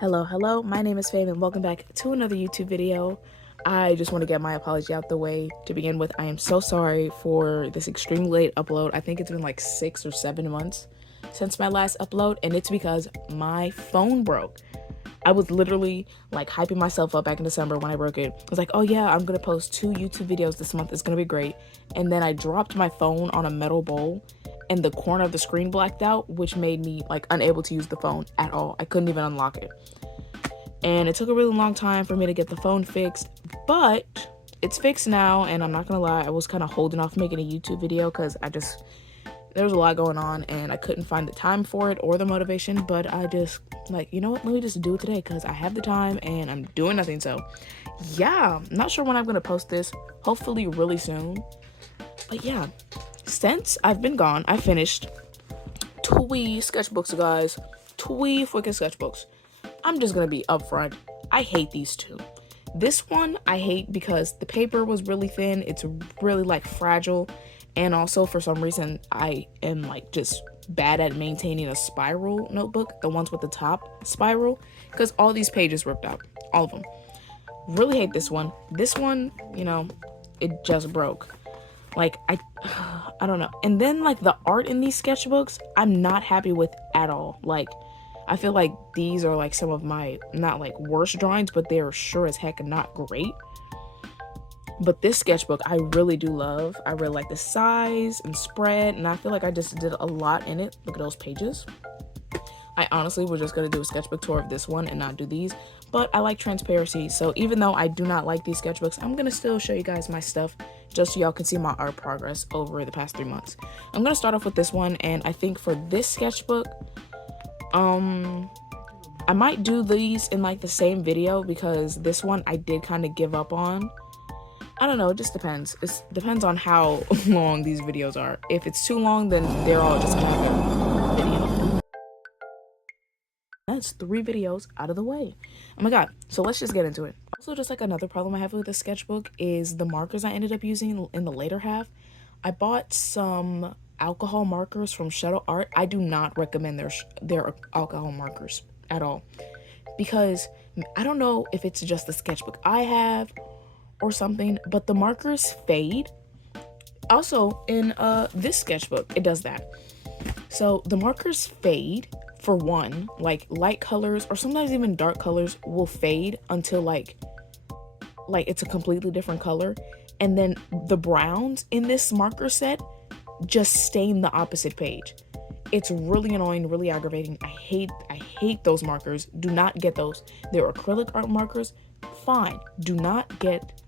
Hello, my name is Fame and welcome back to another YouTube video. I just want to get my apology out the way. To begin with, I am so sorry for this extremely late upload. I think it's been like 6 or 7 months since my last upload, and it's because my phone broke. I was literally like hyping myself up back in December when I broke it. I was like, oh yeah, I'm gonna post 2 YouTube videos this month. It's gonna be great. And then I dropped my phone on a metal bowl and the corner of the screen blacked out, which made me like unable to use the phone at all. I couldn't even unlock it. And it took a really long time for me to get the phone fixed, but it's fixed now. And I'm not gonna lie, I was kind of holding off making a YouTube video because there was a lot going on and I couldn't find the time for it or the motivation. But I just like, you know what, let me just do it today because I have the time and I'm doing nothing. So yeah, I'm not sure when I'm gonna post this, hopefully really soon. But yeah, since I've been gone, I finished 2 sketchbooks, guys. 2 freaking sketchbooks. I'm just gonna be upfront. I hate these 2. This one I hate because the paper was really thin. It's really like fragile. And also for some reason I am like just bad at maintaining a spiral notebook, the ones with the top spiral, because all these pages ripped out, all of them. Really hate this one. This one, you know, it just broke. Like I don't know. And then like the art in these sketchbooks, I'm not happy with at all. Like I feel like these are like some of my not like worst drawings, but they're sure as heck not great. But this sketchbook I really do love. I really like the size and spread, and I feel like I just did a lot in it. Look at those pages. I honestly was just gonna do a sketchbook tour of this one and not do these, but I like transparency. So even though I do not like these sketchbooks, I'm gonna still show you guys my stuff just so y'all can see my art progress over the past 3 months. I'm gonna start off with this one, and I think for this sketchbook, I might do these in like the same video because this one I did kind of give up on. I don't know, it just depends. It depends on how long these videos are. If it's too long, then they're all just gonna have a video. That's 3 videos out of the way. Oh my god, so let's just get into it. Also, just like another problem I have with this sketchbook is the markers I ended up using in the later half. I bought some alcohol markers from Shuttle Art. I do not recommend their alcohol markers at all because I don't know if it's just the sketchbook I have or something, but the markers fade. Also in this sketchbook it does that. So the markers fade for one, like light colors or sometimes even dark colors will fade until like it's a completely different color, and then the browns in this marker set just stain the opposite page. It's really annoying, really aggravating. I hate those markers. Do not get those. They're acrylic art markers. Fine. Do not get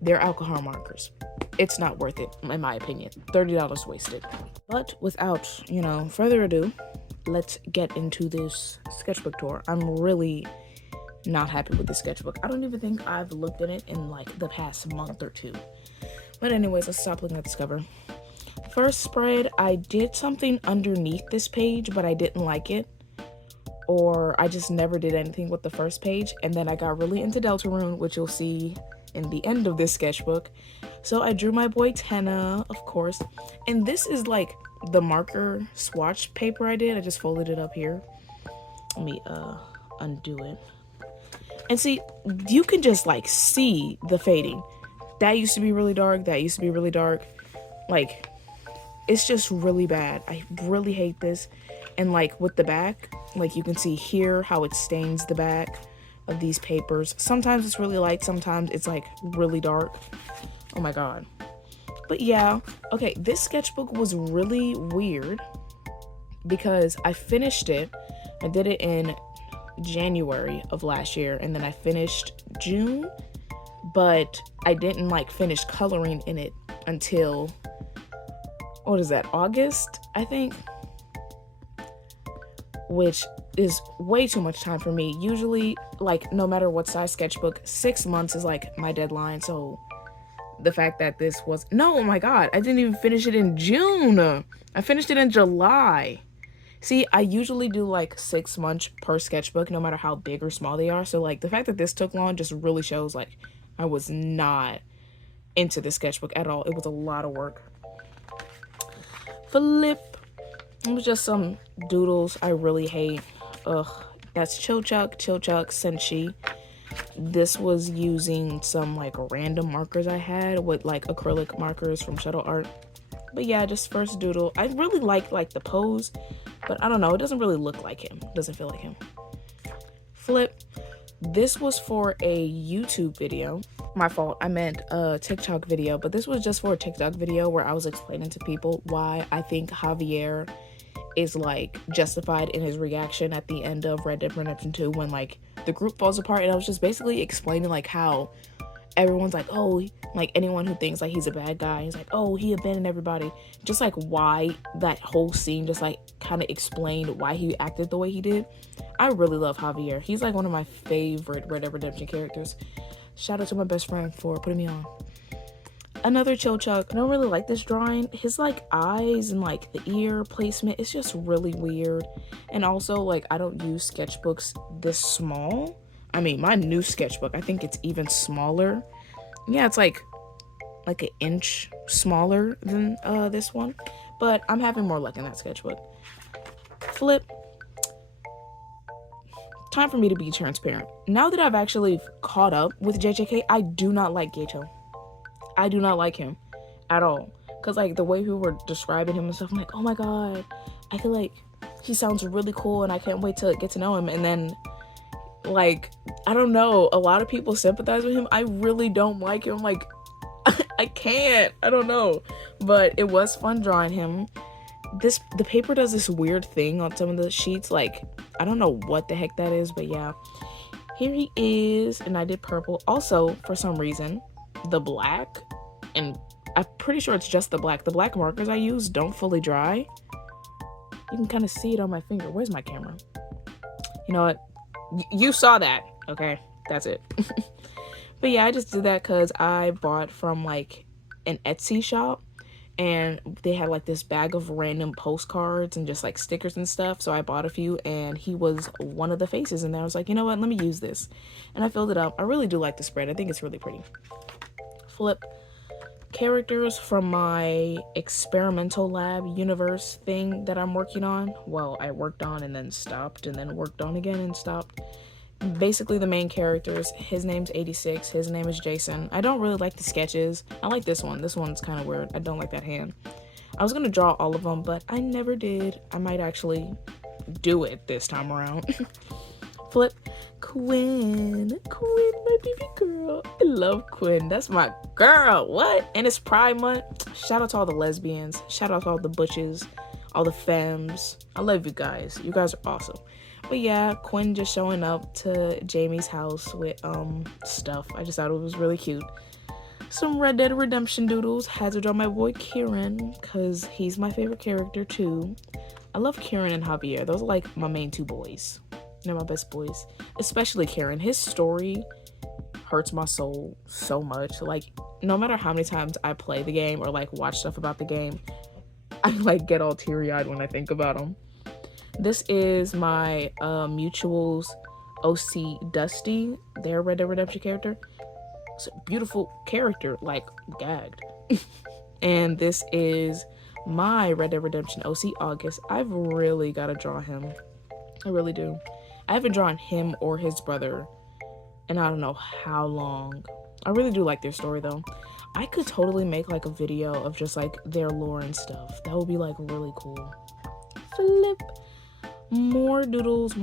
their alcohol markers. It's not worth it, in my opinion. $30 wasted. But without, further ado, let's get into this sketchbook tour. I'm really not happy with this sketchbook. I don't even think I've looked at it in like the past month or 2. But anyways, let's stop looking at this cover. First spread, I did something underneath this page, but I didn't like it. Or I just never did anything with the first page. And then I got really into Deltarune, which you'll see in the end of this sketchbook. So I drew my boy Tenna, of course. And this is like the marker swatch paper I did. I just folded it up here. Let me undo it. And see, you can just like see the fading. That used to be really dark. That used to be really dark. Like, it's just really bad. I really hate this. And like with the back, like you can see here how it stains the back of these papers. Sometimes it's really light, sometimes it's like really dark. Oh my god. But yeah, okay, this sketchbook was really weird because I finished it. I did it in January of last year, and then I finished June, but I didn't like finish coloring in it until, what is that, August, I think? Which is way too much time for me. Usually, like, no matter what size sketchbook, 6 months is like my deadline. So the fact that this was, no, oh my god, I didn't even finish it in June. I finished it in July. See, I usually do like 6 months per sketchbook, no matter how big or small they are. So like the fact that this took long just really shows like I was not into this sketchbook at all. It was a lot of work. Flip. It was just some doodles I really hate. Ugh, That's Chilchuck, Senshi. This was using some like random markers I had with like acrylic markers from Shuttle Art. But yeah, just first doodle. I really like the pose, but I don't know, it doesn't really look like him. It doesn't feel like him. Flip. This was for a YouTube video. My fault, I meant a TikTok video, but this was just for a TikTok video where I was explaining to people why I think Javier is like justified in his reaction at the end of Red Dead Redemption 2 when like the group falls apart, and I was just basically explaining like how everyone's like, oh, like anyone who thinks like he's a bad guy, he's like, oh, he abandoned everybody. Just like why that whole scene just like kind of explained why he acted the way he did. I really love Javier. He's like one of my favorite Red Dead Redemption characters. Shout out to my best friend for putting me on. Another Chilchuck. I don't really like this drawing. His like eyes and like the ear placement, it's just really weird. And also like I don't use sketchbooks this small. I mean, my new sketchbook, I think it's even smaller. Yeah, it's like an inch smaller than this one. But I'm having more luck in that sketchbook. Flip. Time for me to be transparent. Now that I've actually caught up with JJK, I do not like Gato. I do not like him at all. Because like the way people were describing him and stuff, I'm like, oh my god, I feel like he sounds really cool and I can't wait to get to know him. And then like, I don't know, a lot of people sympathize with him. I really don't like him. Like, I can't. I don't know. But it was fun drawing him. The paper does this weird thing on some of the sheets. Like, I don't know what the heck that is, but yeah. Here he is, and I did purple. Also, for some reason, the black, and I'm pretty sure it's just the black markers I use don't fully dry. You can kind of see it on my finger. Where's my camera? You know what? You saw that, okay? That's it. But yeah, I just did that because I bought from like an Etsy shop, and they had like this bag of random postcards and just like stickers and stuff. So I bought a few, and he was one of the faces in there. I was like, you know what? Let me use this. And I filled it up. I really do like the spread. I think it's really pretty. Flip. Characters from my experimental lab universe thing that I'm working on. Well, I worked on and then stopped, and then worked on again and stopped. Basically the main characters. His name's 86. His name is Jason. I don't really like the sketches. I like this one. This one's kind of weird. I don't like that hand. I was gonna draw all of them, but I never did. I might actually do it this time around. Flip. Quinn, my baby girl. I love Quinn. That's my girl. What? And it's Pride Month. Shout out to all the lesbians. Shout out to all the butches, all the femmes. I love you guys. You guys are awesome. But yeah, Quinn just showing up to Jamie's house with stuff. I just thought it was really cute. Some Red Dead Redemption doodles. Had to draw my boy Kieran because he's my favorite character too. I love Kieran and Javier. Those are like my main two boys. They're my best boys. Especially Kieran. His story hurts my soul so much. Like, no matter how many times I play the game or like watch stuff about the game, I like get all teary-eyed when I think about him. This is my mutuals OC Dusty, their Red Dead Redemption character. It's a beautiful character, like gagged. And this is my Red Dead Redemption OC August. I've really got to draw him. I really do. I haven't drawn him or his brother in I don't know how long. I really do like their story though. I could totally make like a video of just like their lore and stuff. That would be like really cool. Flip. More doodles.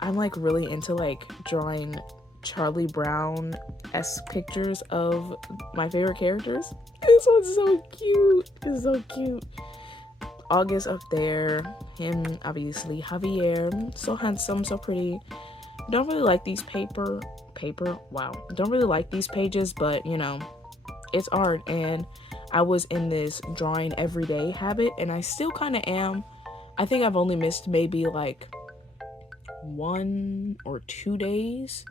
I'm like really into like drawing Charlie Brown-esque pictures of my favorite characters. This one's so cute. This is so cute. August up there, him obviously, Javier, so handsome, so pretty. Don't really like these paper, wow. Don't really like these pages, but you know, it's art, and I was in this drawing everyday habit, and I still kind of am. I think I've only missed maybe like 1 or 2 days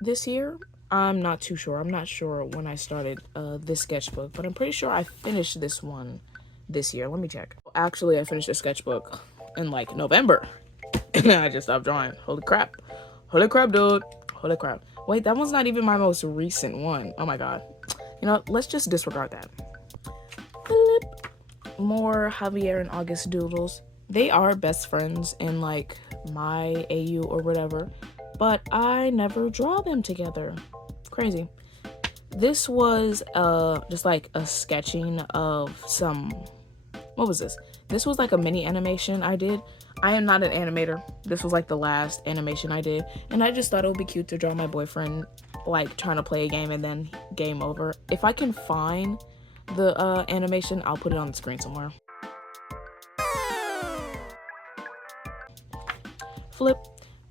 this year. I'm not too sure. I'm not sure when I started this sketchbook, but I'm pretty sure I finished this one this year. Let me check. Actually, I finished the sketchbook in like November, and then I just stopped drawing. Holy crap, dude. Holy crap. Wait, that one's not even my most recent one. Oh my god. You know, let's just disregard that. Flip. More Javier and August doodles. They are best friends in like my AU or whatever, but I never draw them together. Crazy. This was just like a sketching of some, what was this? This was like a mini animation I did. I am not an animator. This was like the last animation I did, and I just thought it would be cute to draw my boyfriend like trying to play a game and then game over. If I can find the animation, I'll put it on the screen somewhere. Flip,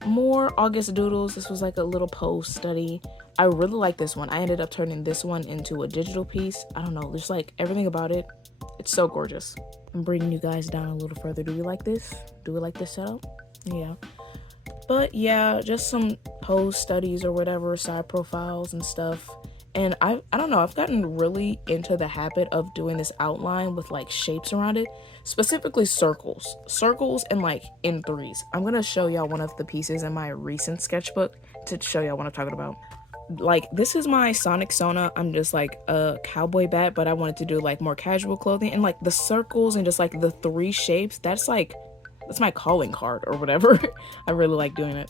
more August doodles. This was like a little pose study. I really like this one. I ended up turning this one into a digital piece. I don't know, just like everything about it. It's so gorgeous. I'm bringing you guys down a little further. Do we like this? Do we like this setup? Yeah. But yeah, just some pose studies or whatever, side profiles and stuff. And I don't know, I've gotten really into the habit of doing this outline with like shapes around it, specifically circles and like in threes. I'm gonna show y'all one of the pieces in my recent sketchbook to show y'all what I'm talking about. Like, this is my Sonic Sona. I'm just like a cowboy bat, but I wanted to do like more casual clothing, and like the circles and just like the three shapes, that's my calling card or whatever. I really like doing it.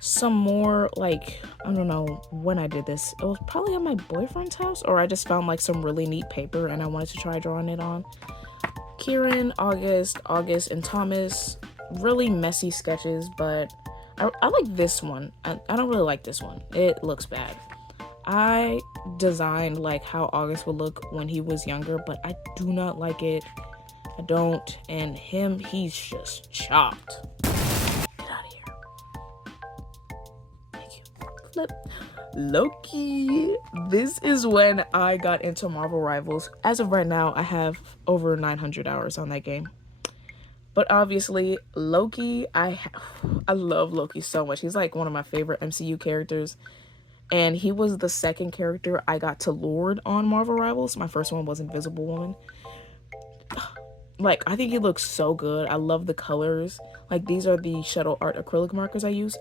Some more, like, I don't know when I did this. It was probably at my boyfriend's house, or I just found like some really neat paper and I wanted to try drawing it on. Kieran, August, and Thomas. Really messy sketches, but I like this one. I don't really like this one. It looks bad. I designed like how August would look when he was younger, but I do not like it. I don't. And him, he's just chopped. Get out of here. Thank you. Flip. Loki. This is when I got into Marvel Rivals. As of right now, I have over 900 hours on that game. But obviously, Loki, I love Loki so much. He's like one of my favorite MCU characters. And he was the second character I got to Lord on Marvel Rivals. My first one was Invisible Woman. Like, I think he looks so good. I love the colors. Like, these are the Shuttle Art acrylic markers I use.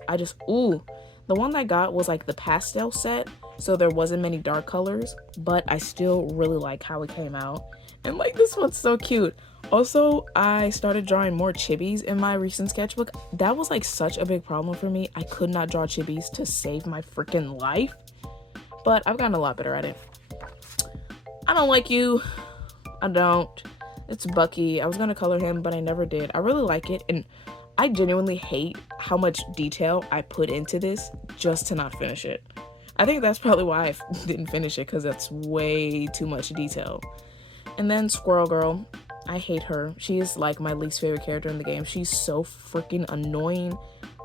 Ooh. The one I got was like the pastel set, so there wasn't many dark colors, but I still really like how it came out. And like, this one's so cute. Also, I started drawing more chibis in my recent sketchbook. That was like such a big problem for me. I could not draw chibis to save my freaking life, but I've gotten a lot better at it. I don't like you. I don't. It's Bucky. I was gonna color him, but I never did. I really like it, and I genuinely hate how much detail I put into this just to not finish it. I think that's probably why I didn't finish it, because that's way too much detail. And then Squirrel Girl. I hate her. She is like my least favorite character in the game. She's so freaking annoying.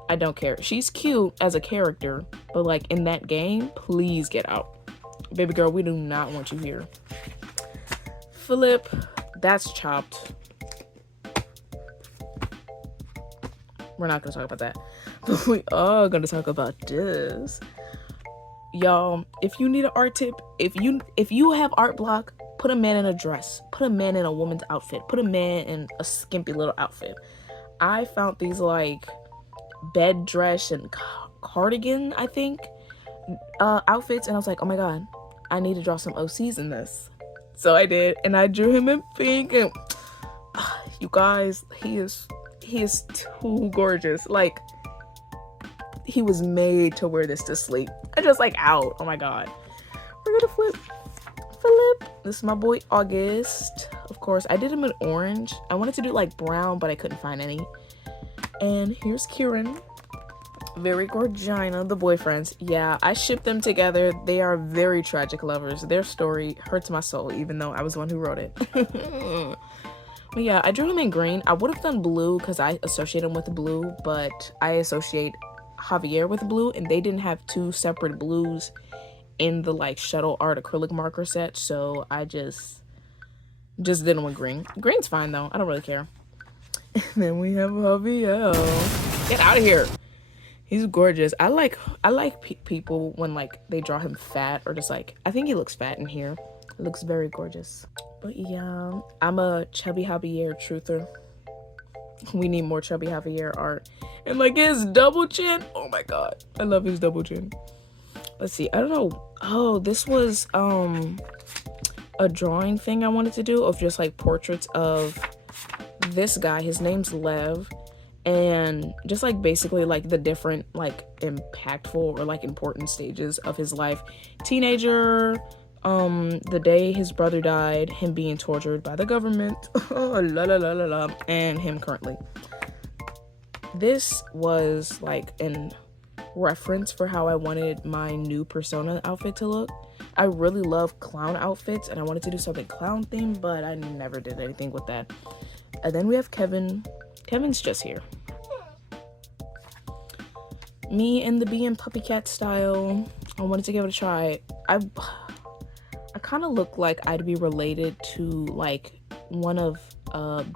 I don't care. She's cute as a character, but like in that game, please get out. Baby girl, we do not want you here. Philip, that's chopped. We're not gonna talk about that, but we are gonna talk about this. Y'all, if you need an art tip, if you have art block, put a man in a dress, put a man in a woman's outfit, put a man in a skimpy little outfit. I found these like bed dress and cardigan, I think, outfits, and I was like, oh my god, I need to draw some OCs in this. So I did, and I drew him in pink, and you guys, he is too gorgeous. Like, he was made to wear this to sleep. I just like out. Oh my god. We're gonna flip. Philip. This is my boy August. Of course, I did him in orange. I wanted to do like brown, but I couldn't find any. And here's Kieran. Very Gorgina, the boyfriends. Yeah, I shipped them together. They are very tragic lovers. Their story hurts my soul, even though I was the one who wrote it. But yeah, I drew him in green. I would have done blue because I associate him with blue, but I associate Javier with blue, and they didn't have two separate blues in the like Shuttle Art acrylic marker set, so I just did them with green. Green's fine though. I don't really care. And then we have Javier. Get out of here. He's gorgeous. I like people when like they draw him fat, or just like, I think he looks fat in here. It looks very gorgeous. But yeah, I'm a chubby Javier truther. We need more chubby Javier art. And like his double chin. Oh my god. I love his double chin. Let's see. I don't know. Oh, this was a drawing thing I wanted to do of just like portraits of this guy. His name's Lev. and just like basically like the different like impactful or like important stages of his life. Teenager, the day his brother died, him being tortured by the government, la la la la la, and him currently. This was like an reference for how I wanted my new Persona outfit to look. I really love clown outfits and I wanted to do something clown themed, but I never did anything with that. And then we have Kevin. Kevin's just here. Me in the bee and puppy cat style. I wanted to give it a try. I kind of look like I'd be related to like one of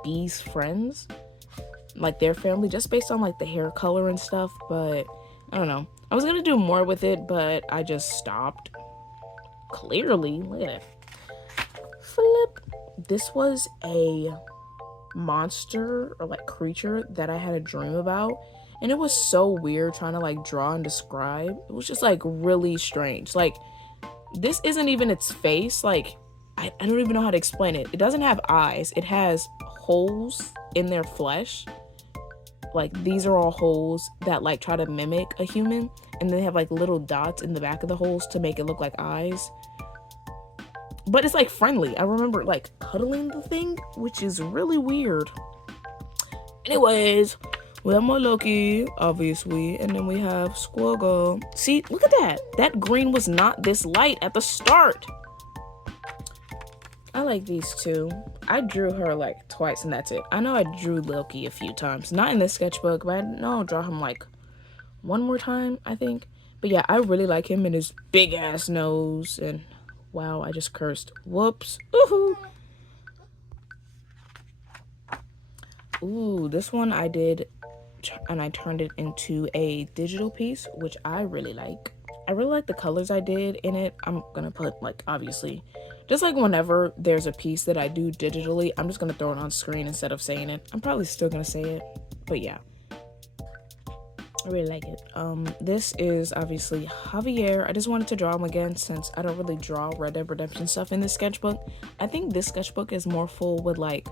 Bee's friends, like their family, just based on like the hair color and stuff, but I don't know. I was gonna do more with it, but I just stopped. Clearly, look at it. Flip. This was a monster or like creature that I had a dream about, and it was so weird trying to like draw and describe. It was just like really strange. Like, this isn't even its face. Like, I don't even know how to explain it. It doesn't have eyes. It has holes in their flesh. Like, these are all holes that like try to mimic a human, and they have like little dots in the back of the holes to make it look like eyes. But it's like friendly. I remember like cuddling the thing, which is really weird. Anyways, we have more Loki, obviously, and then we have Squirgle. See, look at that. That green was not this light at the start. I like these two. I drew her like twice and that's it. I know I drew Loki a few times. Not in this sketchbook, but I know I'll draw him like one more time, I think. But yeah, I really like him and his big ass nose. And wow, I just cursed. Whoops. Ooh. Ooh, this one I did, and I turned it into a digital piece, which I really like. I really like the colors I did in it. I'm gonna put like, obviously, just like whenever there's a piece that I do digitally, I'm just gonna throw it on screen instead of saying it. I'm probably still gonna say it, but yeah, I really like it. This is obviously Javier. I just wanted to draw him again since I don't really draw Red Dead Redemption stuff in this sketchbook. I think this sketchbook is more full with like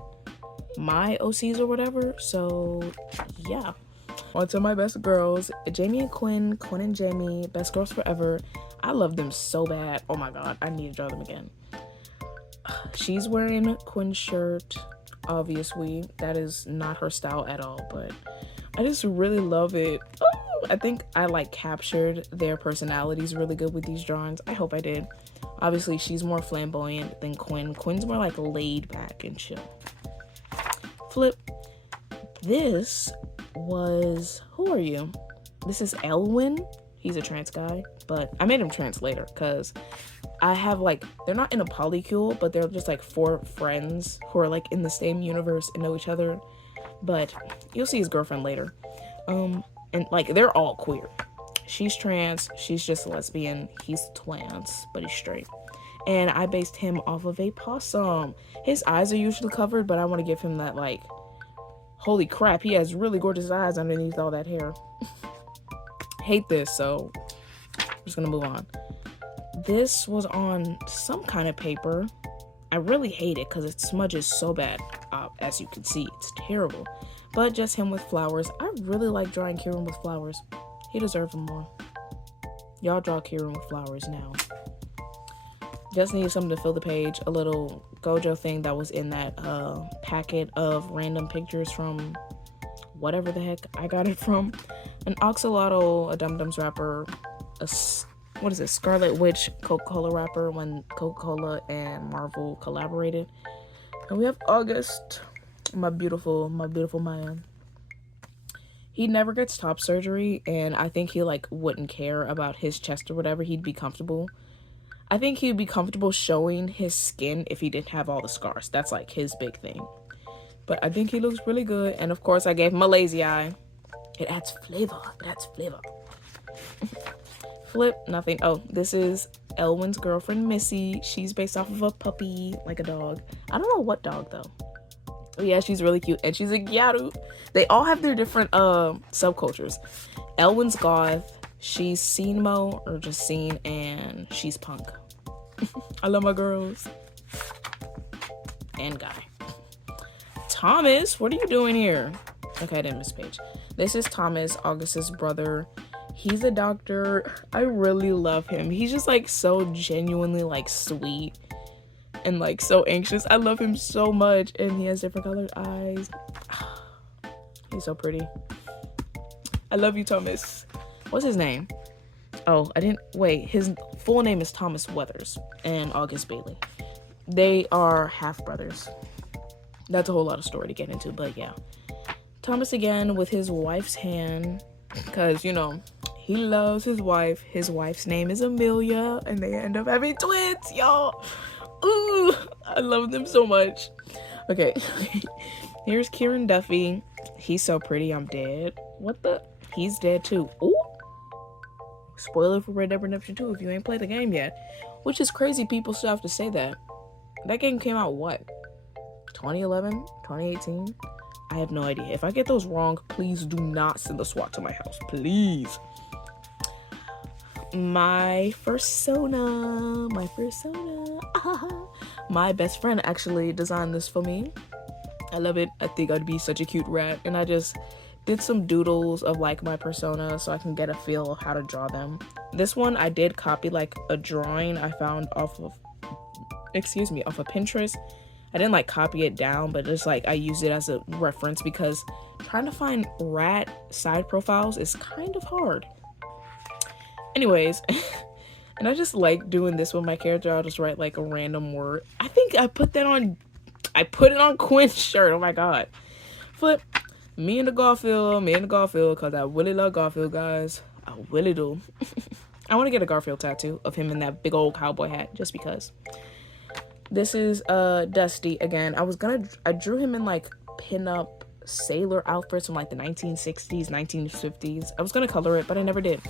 my OCs or whatever, so yeah. On to my best girls, Jamie and Quinn, Quinn and Jamie, best girls forever. I love them so bad. Oh my god, I need to draw them again. She's wearing Quinn's shirt, obviously. That is not her style at all, but I just really love it. Oh, I think I like captured their personalities really good with these drawings. I hope I did. Obviously, she's more flamboyant than Quinn. Quinn's more like laid back and chill. Flip. This was, who are you? This is Elwin. He's a trans guy, but I made him trans later because I have like, they're not in a polycule, but they're just like 4 friends who are like in the same universe and know each other. But you'll see his girlfriend later. And like, they're all queer. She's trans, she's just a lesbian, he's twans, but he's straight. And I based him off of a possum. His eyes are usually covered, but I want to give him that like, holy crap, he has really gorgeous eyes underneath all that hair. Hate this, so I'm just gonna move on. This was on some kind of paper. I really hate it because it smudges so bad. As you can see, it's terrible. But just him with flowers. I really like drawing Kieran with flowers. He deserves them more. Y'all draw Kieran with flowers now. Just needed something to fill the page. A little Gojo thing that was in that packet of random pictures from whatever the heck I got it from. An Oxalotl, a Dum Dums wrapper, what is it, Scarlet Witch Coca-Cola wrapper when Coca-Cola and Marvel collaborated. And we have August, my beautiful man. He never gets top surgery, and I think he like wouldn't care about his chest or whatever. He'd be comfortable. I think he'd be comfortable showing his skin if he didn't have all the scars. That's like his big thing. But I think he looks really good. And of course I gave him a lazy eye. It adds flavor. It adds flavor. Flip, nothing. Oh, this is Elwin's girlfriend, Missy. She's based off of a puppy, like a dog. I don't know what dog though. Oh yeah, she's really cute. And she's a gyaru. They all have their different subcultures. Elwin's goth. She's scene-mo, or just scene, and she's punk. I love my girls. And guy. Thomas, what are you doing here? Okay, I didn't miss page. This is Thomas, August's brother. He's a doctor. I really love him. He's just like so genuinely like sweet and like so anxious. I love him so much, and he has different colored eyes. He's so pretty. I love you, Thomas. What's his name? Oh, I didn't wait. His full name is Thomas Weathers and August Bailey. They are half brothers. That's a whole lot of story to get into, but yeah. Thomas again with his wife's hand, because you know he loves his wife. His wife's name is Amelia, and they end up having twins, y'all. Ooh, I love them so much. Okay, here's Kieran Duffy. He's so pretty. I'm dead. What the? He's dead too. Ooh. Spoiler for Red Dead Redemption 2 if you ain't played the game yet. Which is crazy people still have to say that. That game came out, what? 2011? 2018? I have no idea. If I get those wrong, please do not send the SWAT to my house. Please. My persona. My best friend actually designed this for me. I love it. I think I'd be such a cute rat. And I just did some doodles of like my persona so I can get a feel of how to draw them. This one I did copy like a drawing I found off of Pinterest. I didn't like copy it down, but just like I used it as a reference because trying to find rat side profiles is kind of hard. Anyways, and I just like doing this with my character. I'll just write like a random word. I think I put it on Quinn's shirt. Oh my god. Flip. Me and the Garfield, because I really love Garfield, guys. I really do. I want to get a Garfield tattoo of him in that big old cowboy hat, just because. This is Dusty again. I drew him in like pin-up sailor outfits from like the 1960s, 1950s. I was gonna color it, but I never did.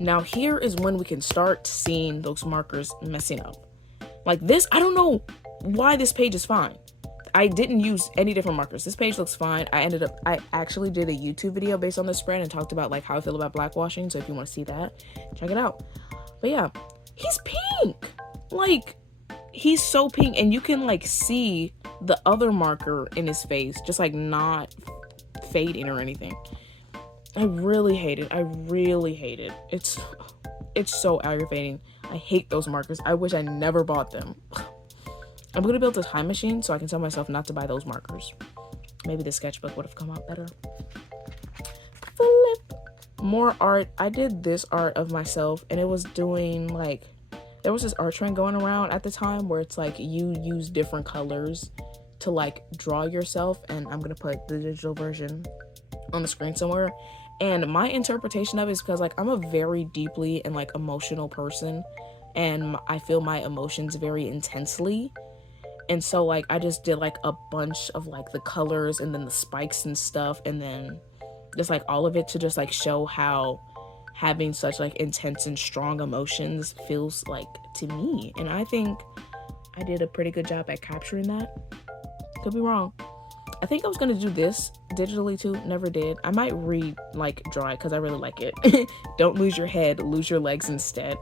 Now here is when we can start seeing those markers messing up. Like this, I don't know why this page is fine. I didn't use any different markers. This page looks fine. I actually did a YouTube video based on this spread and talked about like how I feel about blackwashing. So if you want to see that, check it out. But yeah, he's pink. Like, he's so pink, and you can like see the other marker in his face just like not fading or anything. I really hate it. It's so aggravating. I hate those markers. I wish I never bought them. I'm gonna build a time machine so I can tell myself not to buy those markers. Maybe the sketchbook would have come out better. Flip. More art. I did this art of myself, and it was doing like, there was this art trend going around at the time where it's like you use different colors to like draw yourself, and I'm gonna put the digital version on the screen somewhere. And my interpretation of it is because like I'm a very deeply and like emotional person, and I feel my emotions very intensely. And so like I just did like a bunch of like the colors and then the spikes and stuff, and then just like all of it to just like show how having such like intense and strong emotions feels like to me. And I think I did a pretty good job at capturing that. Could be wrong. I think I was gonna do this digitally too. Never did. I might like draw it because I really like it. Don't lose your head, lose your legs instead.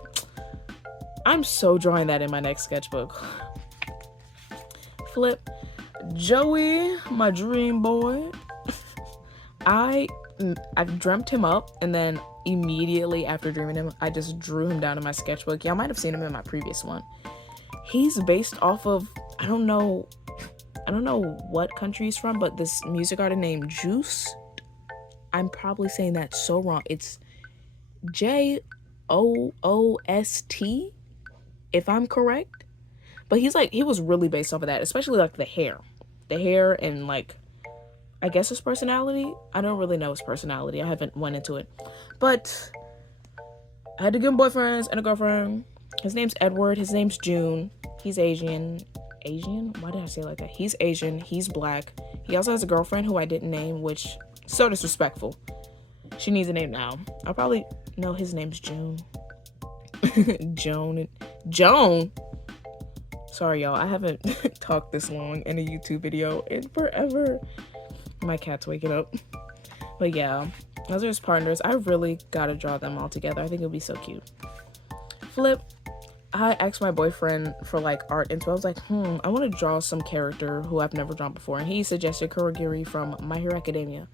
I'm so drawing that in my next sketchbook. Flip. Joey, my dream boy. I've dreamt him up, and then immediately after dreaming him, I just drew him down in my sketchbook. Y'all might have seen him in my previous one. He's based off of, I don't know what country he's from, but this music artist named Juice. I'm probably saying that so wrong. It's Joost, if I'm correct. But he was really based off of that, especially like the hair and like, I guess his personality. I don't really know his personality. I haven't went into it, but I had to give him boyfriends and a girlfriend. His name's Edward. His name's June. He's Asian. Why did I say it like that? He's Asian. He's black. He also has a girlfriend who I didn't name, which so disrespectful. She needs a name now. I'll probably know his name's June. Joan. Sorry, y'all. I haven't talked this long in a YouTube video in forever. My cat's waking up. But yeah, those are his partners. I really gotta draw them all together. I think it'll be so cute. Flip. I asked my boyfriend for like art info. I was like, I want to draw some character who I've never drawn before, and he suggested Kurogiri from My Hero Academia.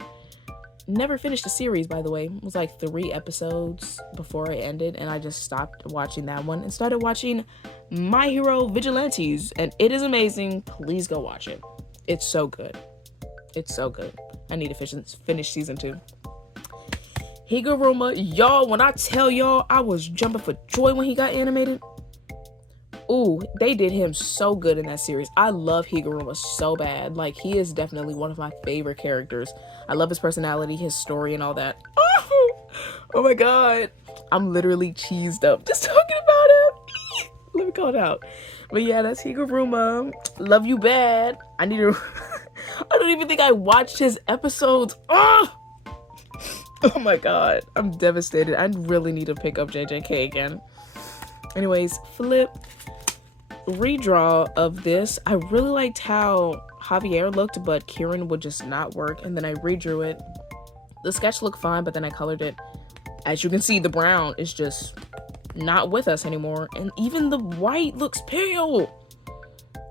Never finished the series, by the way. It was like 3 episodes before it ended, and I just stopped watching that one and started watching My Hero Vigilantes, and it is amazing. Please go watch it. It's so good. It's so good. I need to finish season 2. Higuruma, y'all, when I tell y'all I was jumping for joy when he got animated. Ooh, they did him so good in that series. I love Higuruma so bad. Like, he is definitely one of my favorite characters. I love his personality, his story, and all that. Oh my god. I'm literally cheesed up just talking about him. Let me call it out. But yeah, that's Higuruma. Love you bad. I need to... I don't even think I watched his episodes. Oh my god. I'm devastated. I really need to pick up JJK again. Anyways, flip. Redraw of this. I really liked how Javier looked, but Kieran would just not work, and then I redrew it. The sketch looked fine, but then I colored it. As you can see, the brown is just not with us anymore, and even the white looks pale.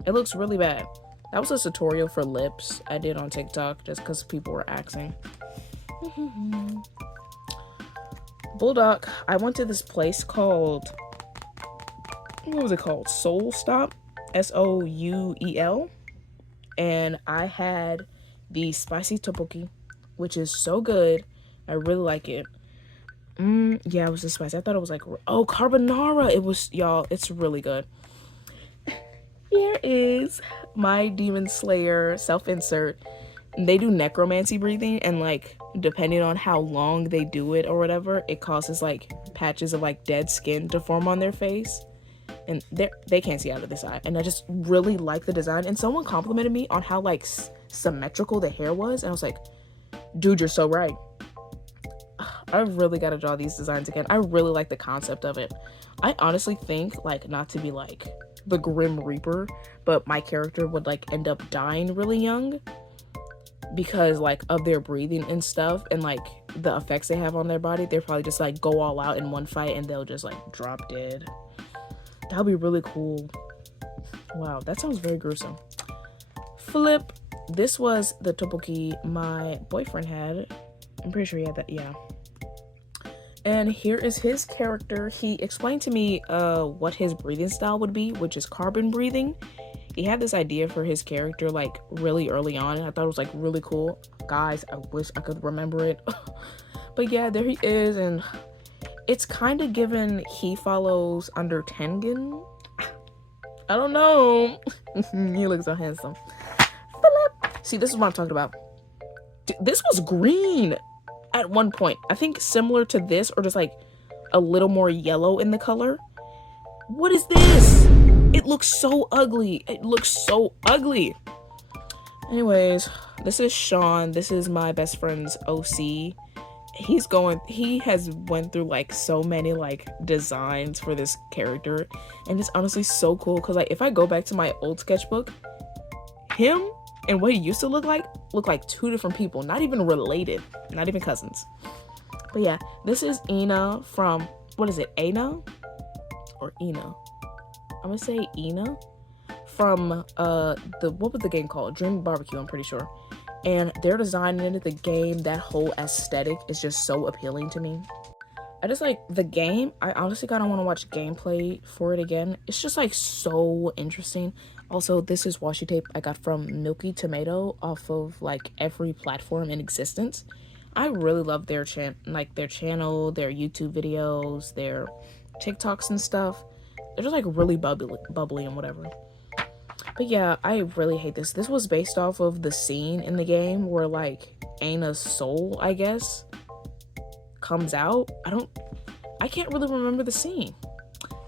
It looks really bad. That was a tutorial for lips I did on TikTok just because people were asking. Bulldog, I went to this place called, what was it called? Soul Stop, Souel, and I had the spicy tteokbokki, which is so good. I really like it. Yeah, it was the spicy. I thought it was like, oh, carbonara. It was, y'all, it's really good. Here is my Demon Slayer self-insert. They do necromancy breathing, and like depending on how long they do it or whatever, it causes like patches of like dead skin to form on their face, and they can't see out of this eye. And I just really like the design, and someone complimented me on how like symmetrical the hair was, and I was like, dude, you're so right. I really gotta draw these designs again. I really like the concept of it. I honestly think, like, not to be like the Grim Reaper, but my character would like end up dying really young because like of their breathing and stuff, and like the effects they have on their body. They're probably just like go all out in one fight and they'll just like drop dead. That'll be really cool. Wow, that sounds very gruesome. Flip. This was the tteokbokki my boyfriend had. I'm pretty sure he had that, yeah. And here is his character. He explained to me what his breathing style would be, which is carbon breathing. He had this idea for his character like really early on, and I thought it was like really cool. Guys, I wish I could remember it. But yeah, there he is, and it's kind of given he follows under Tengen. I don't know. He looks so handsome. Philip. See, this is what I'm talking about. Dude, this was green at one point. I think similar to this, or just like a little more yellow in the color. What is this? It looks so ugly. It looks so ugly. Anyways, this is Sean. This is my best friend's OC. He has went through like so many like designs for this character, and it's honestly so cool because like if I go back to my old sketchbook, him and what he used to look like 2 different people, not even related, not even cousins. But yeah, this is Ina from, what is it, Aina or Ina? I'm gonna say Ina from what was the game called? Dream Barbecue, I'm pretty sure. And their design into the game, that whole aesthetic is just so appealing to me. I just like the game. I honestly kind of want to watch gameplay for it again. It's just like so interesting. Also, this is washi tape I got from Milky Tomato off of like every platform in existence. I really love their channel, their YouTube videos, their TikToks and stuff. They're just like really bubbly and whatever. But yeah, I really hate this. This was based off of the scene in the game where like Aina's soul, I guess, comes out. I can't really remember the scene.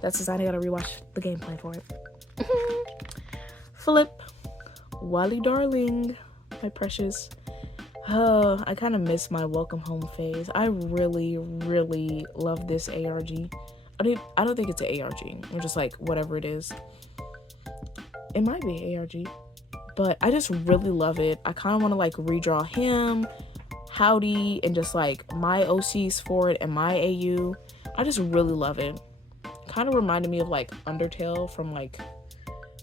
That's decided I gotta rewatch the gameplay for it. Flip. Wally darling, my precious. I kind of miss my welcome home phase. I really, really love this ARG. I don't think it's an ARG. I'm just like, whatever it is. It might be ARG. But I just really love it. I kind of want to like redraw him, Howdy, and just like my OCs for it and my AU. I just really love it. kind of reminded me of like Undertale from like,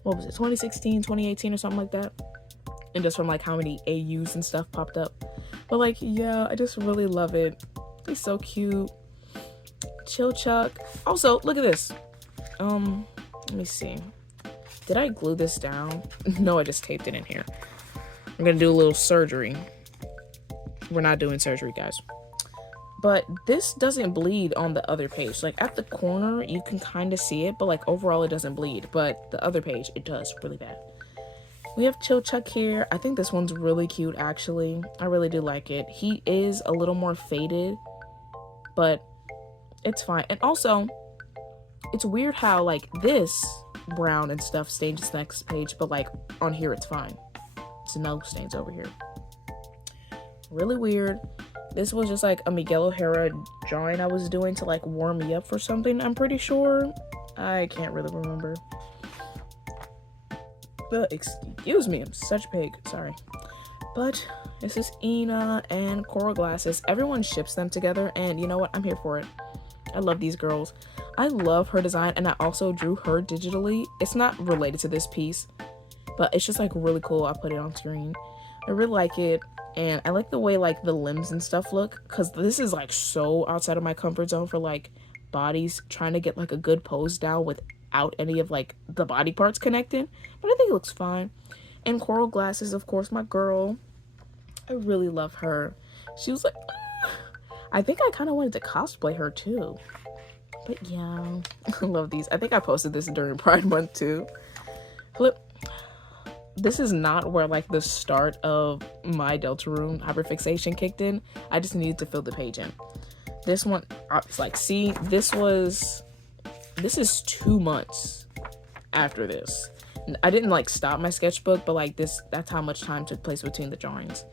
what was it, 2016, 2018 or something like that. And just from like how many AUs and stuff popped up. But like, yeah, I just really love it. He's so cute. Chill Chuck. Also, look at this. Let me see. Did I glue this down? No, I just taped it in here. I'm gonna do a little surgery. We're not doing surgery, guys. But this doesn't bleed on the other page. Like at the corner, you can kind of see it, but like overall it doesn't bleed. But the other page, it does really bad. We have Chill Chuck here. I think this one's really cute, actually. I really do like it. He is a little more faded, but it's fine. And also, it's weird how like this brown and stuff stains this next page, but like on here it's fine. It's no stains over here. Really weird. This was just like a Miguel O'Hara drawing I was doing to like warm me up for something, I'm pretty sure. I can't really remember. But excuse me, I'm such a pig, sorry. But this is Ina and Coral Glasses. Everyone ships them together, and you know what? I'm here for it. I love these girls. I love her design, and I also drew her digitally. It's not related to this piece, but it's just like really cool. I put it on screen. I really like it, and I like the way like the limbs and stuff look, because this is like so outside of my comfort zone for like bodies, trying to get like a good pose down without any of like the body parts connected, but I think it looks fine. And Coral Glasses, of course, my girl. I really love her. She was like, I think I kind of wanted to cosplay her too. But yeah, I love these. I think I posted this during Pride Month too. Flip. This is not where like the start of my Deltarune hyperfixation kicked in. I just needed to fill the page in. This one, it's like, see, this is 2 months after this. I didn't like stop my sketchbook, but like that's how much time took place between the drawings.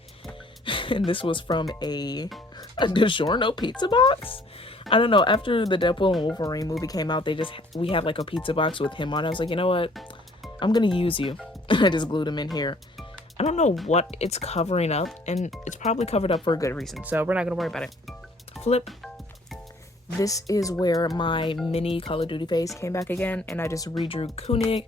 And this was from a DiGiorno pizza box. I don't know, after the Deadpool and Wolverine movie came out, we had like a pizza box with him on it. I was like, you know what? I'm gonna use you. I just glued him in here. I don't know what it's covering up, and it's probably covered up for a good reason, so we're not gonna worry about it. Flip. This is where my mini Call of Duty face came back again, and I just redrew Koenig.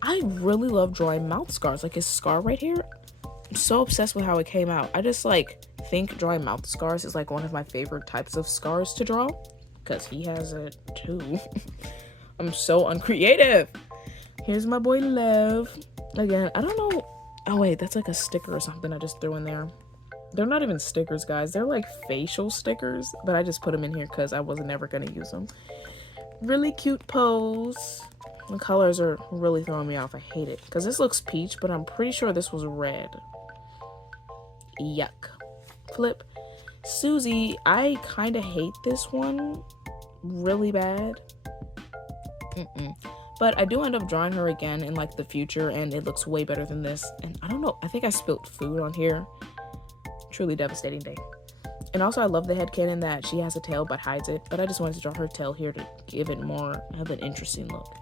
I really love drawing mouth scars, like his scar right here. I'm so obsessed with how it came out. I just like think drawing mouth scars is like one of my favorite types of scars to draw, because he has it too. I'm so uncreative. Here's my boy Lev. Again, I don't know. Oh wait, that's like a sticker or something I just threw in there. They're not even stickers, guys. They're like facial stickers, but I just put them in here because I wasn't ever going to use them. Really cute pose. The colors are really throwing me off. I hate it because this looks peach, but I'm pretty sure this was red. Yuck. Flip. Susie, I kind of hate this one really bad. But I do end up drawing her again in like the future, and it looks way better than this. And I don't know, I think I spilled food on here. Truly devastating day. And also I love the headcanon that she has a tail but hides it, but I just wanted to draw her tail here to give it more of an interesting look.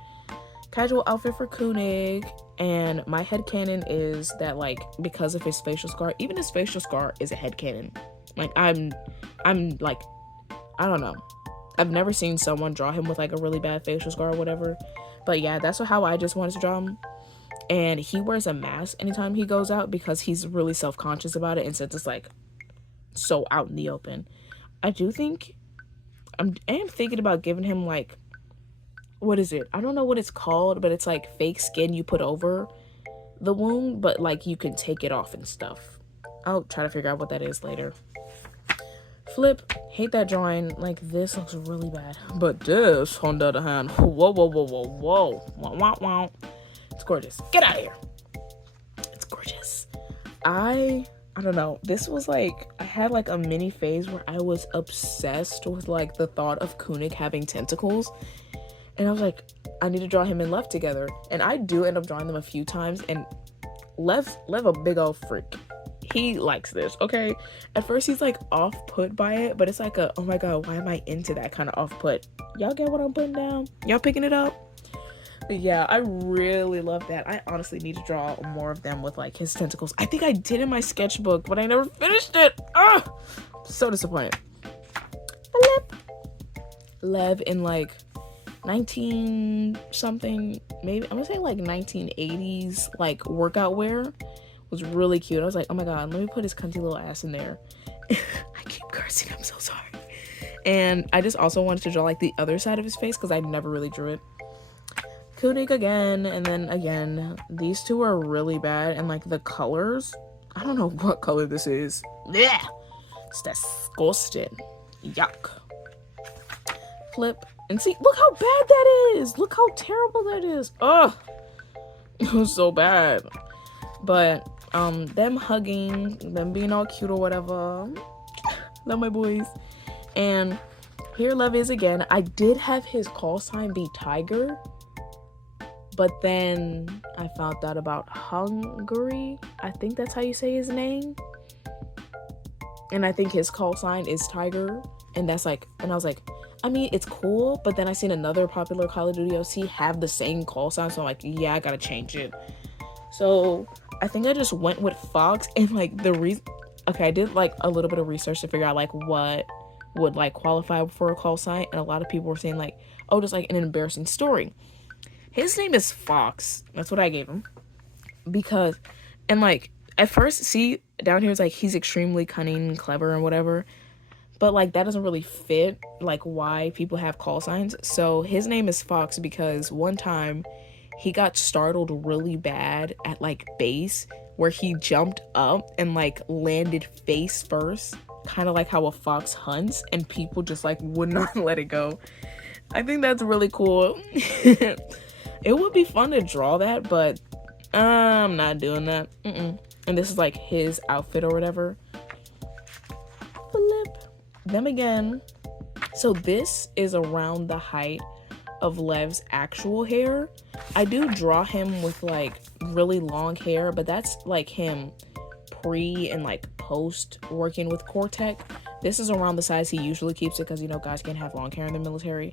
Casual outfit for Koenig, and my headcanon is that like because of his facial scar, even his facial scar is a headcanon. Like I'm like, I don't know, I've never seen someone draw him with like a really bad facial scar or whatever, but yeah, that's how I just wanted to draw him. And he wears a mask anytime he goes out because he's really self-conscious about it, and since it's like so out in the open. I do think I am thinking about giving him like, what is it? I don't know what it's called, but it's like fake skin you put over the wound, but like you can take it off and stuff. I'll try to figure out what that is later. Flip, hate that drawing. Like this looks really bad, but this on the other hand, whoa, wow. It's gorgeous. Get out of here. It's gorgeous. I don't know. This was like, I had like a mini phase where I was obsessed with like the thought of Koenig having tentacles. And I was like, I need to draw him and Lev together. And I do end up drawing them a few times. And Lev a big old freak. He likes this, okay? At first he's like off-put by it, but it's like a, oh my god, why am I into that kind of off-put? Y'all get what I'm putting down? Y'all picking it up? But yeah, I really love that. I honestly need to draw more of them with like his tentacles. I think I did in my sketchbook, but I never finished it. Ah, so disappointed. Lev in like 19 something, maybe I'm gonna say like 1980s like workout wear. Was really cute. I was like, oh my god, let me put his cunty little ass in there. I keep cursing, I'm so sorry. And I just also wanted to draw like the other side of his face because I never really drew it. Kunik again, and then again, these two are really bad, and like the colors, I don't know what color this is. Yeah, it's disgusting. Yuck. Flip and see, look how bad that is. Look how terrible that is. Ugh, it was so bad. But them hugging, them being all cute or whatever. Love my boys. And here Lev is again. I did have his call sign be Tiger, but then I found out about Hungary. I think that's how you say his name. And I think his call sign is Tiger. And that's like, and I was like, I mean, it's cool, but then I seen another popular Call of Duty OC have the same call sign, so I'm like, yeah, I gotta change it. So I think I just went with Fox, and like the reason, okay, I did like a little bit of research to figure out like what would like qualify for a call sign, and a lot of people were saying like, oh, just like an embarrassing story. His name is Fox. That's what I gave him. Because, and like at first, see down here it's like he's extremely cunning, clever, and whatever. But like that doesn't really fit like why people have call signs. So his name is Fox because one time he got startled really bad at like base where he jumped up and like landed face first, kind of like how a fox hunts, and people just like would not let it go. I think that's really cool. It would be fun to draw that, but I'm not doing that. And this is like his outfit or whatever. Flip them again. So this is around the height of Lev's actual hair. I do draw him with like really long hair, but that's like him pre and like post working with Cortec. This is around the size he usually keeps it because, you know, guys can't have long hair in the military.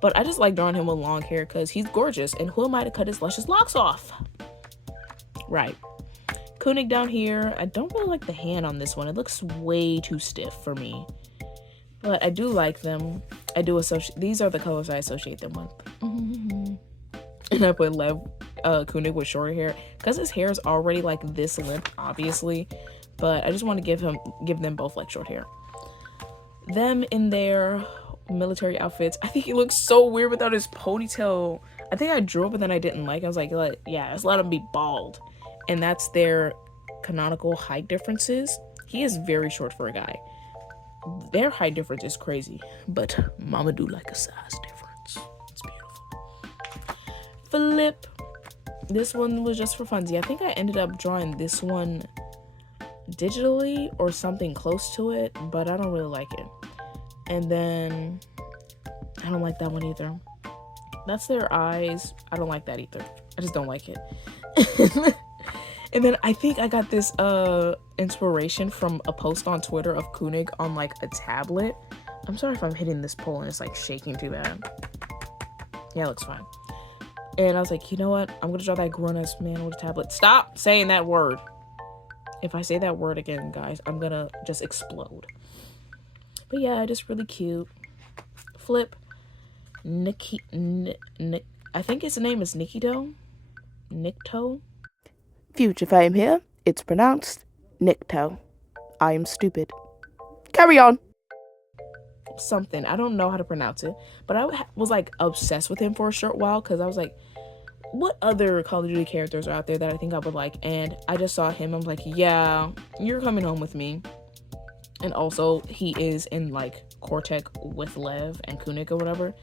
But I just like drawing him with long hair because he's gorgeous, and who am I to cut his luscious locks off? Right. Kunig down here. I don't really like the hand on this one. It looks way too stiff for me. But I do like them. I do associate. These are the colors I associate them with. And I put Lev Kunig with shorter hair because his hair is already like this length, obviously. But I just want to give them both like short hair. Them in their military outfits. I think he looks so weird without his ponytail. I think I drew it, but then I didn't like it. I was like, yeah, let's let him be bald. And that's their canonical height differences. He is very short for a guy. Their height difference is crazy, but mama do like a size difference. It's beautiful. Flip. This one was just for funsies. I think I ended up drawing this one digitally or something close to it, but I don't really like it. And then I don't like that one either. That's their eyes. I don't like that either. I just don't like it. And then I think I got this inspiration from a post on Twitter of Kunig on like a tablet. I'm sorry if I'm hitting this pole and it's like shaking too bad. Yeah, it looks fine. And I was like, you know what? I'm gonna draw that grown-ass man with a tablet. Stop saying that word. If I say that word again, guys, I'm gonna just explode. But yeah, just really cute. Flip. I think his name is Nikito. Nikto. Future fame here. It's pronounced Nikto. I am stupid. Carry on. Something. I don't know how to pronounce it. But I was like obsessed with him for a short while because I was like, what other Call of Duty characters are out there that I think I would like? And I just saw him. I'm like, yeah, you're coming home with me. And also, he is in like Cortec with Lev and Kunik or whatever.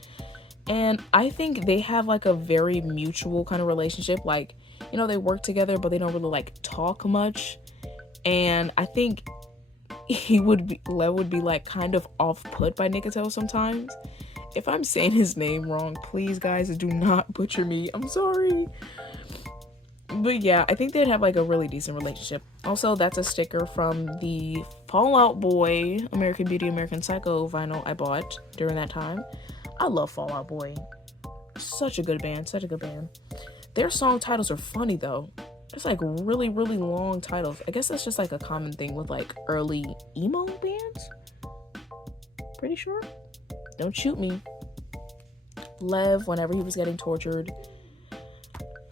And I think they have like a very mutual kind of relationship. Like, you know, they work together, but they don't really like talk much. And I think Lev would be like kind of off-put by Nikito sometimes. If I'm saying his name wrong, please guys, do not butcher me. I'm sorry. But yeah, I think they'd have like a really decent relationship. Also, that's a sticker from the Fall Out Boy, American Beauty, American Psycho vinyl I bought during that time. I love Fall Out Boy. Such a good band, such a good band. Their song titles are funny though. It's like really, really long titles. I guess that's just like a common thing with like early emo bands. Pretty sure. Don't shoot me. Lev, whenever he was getting tortured.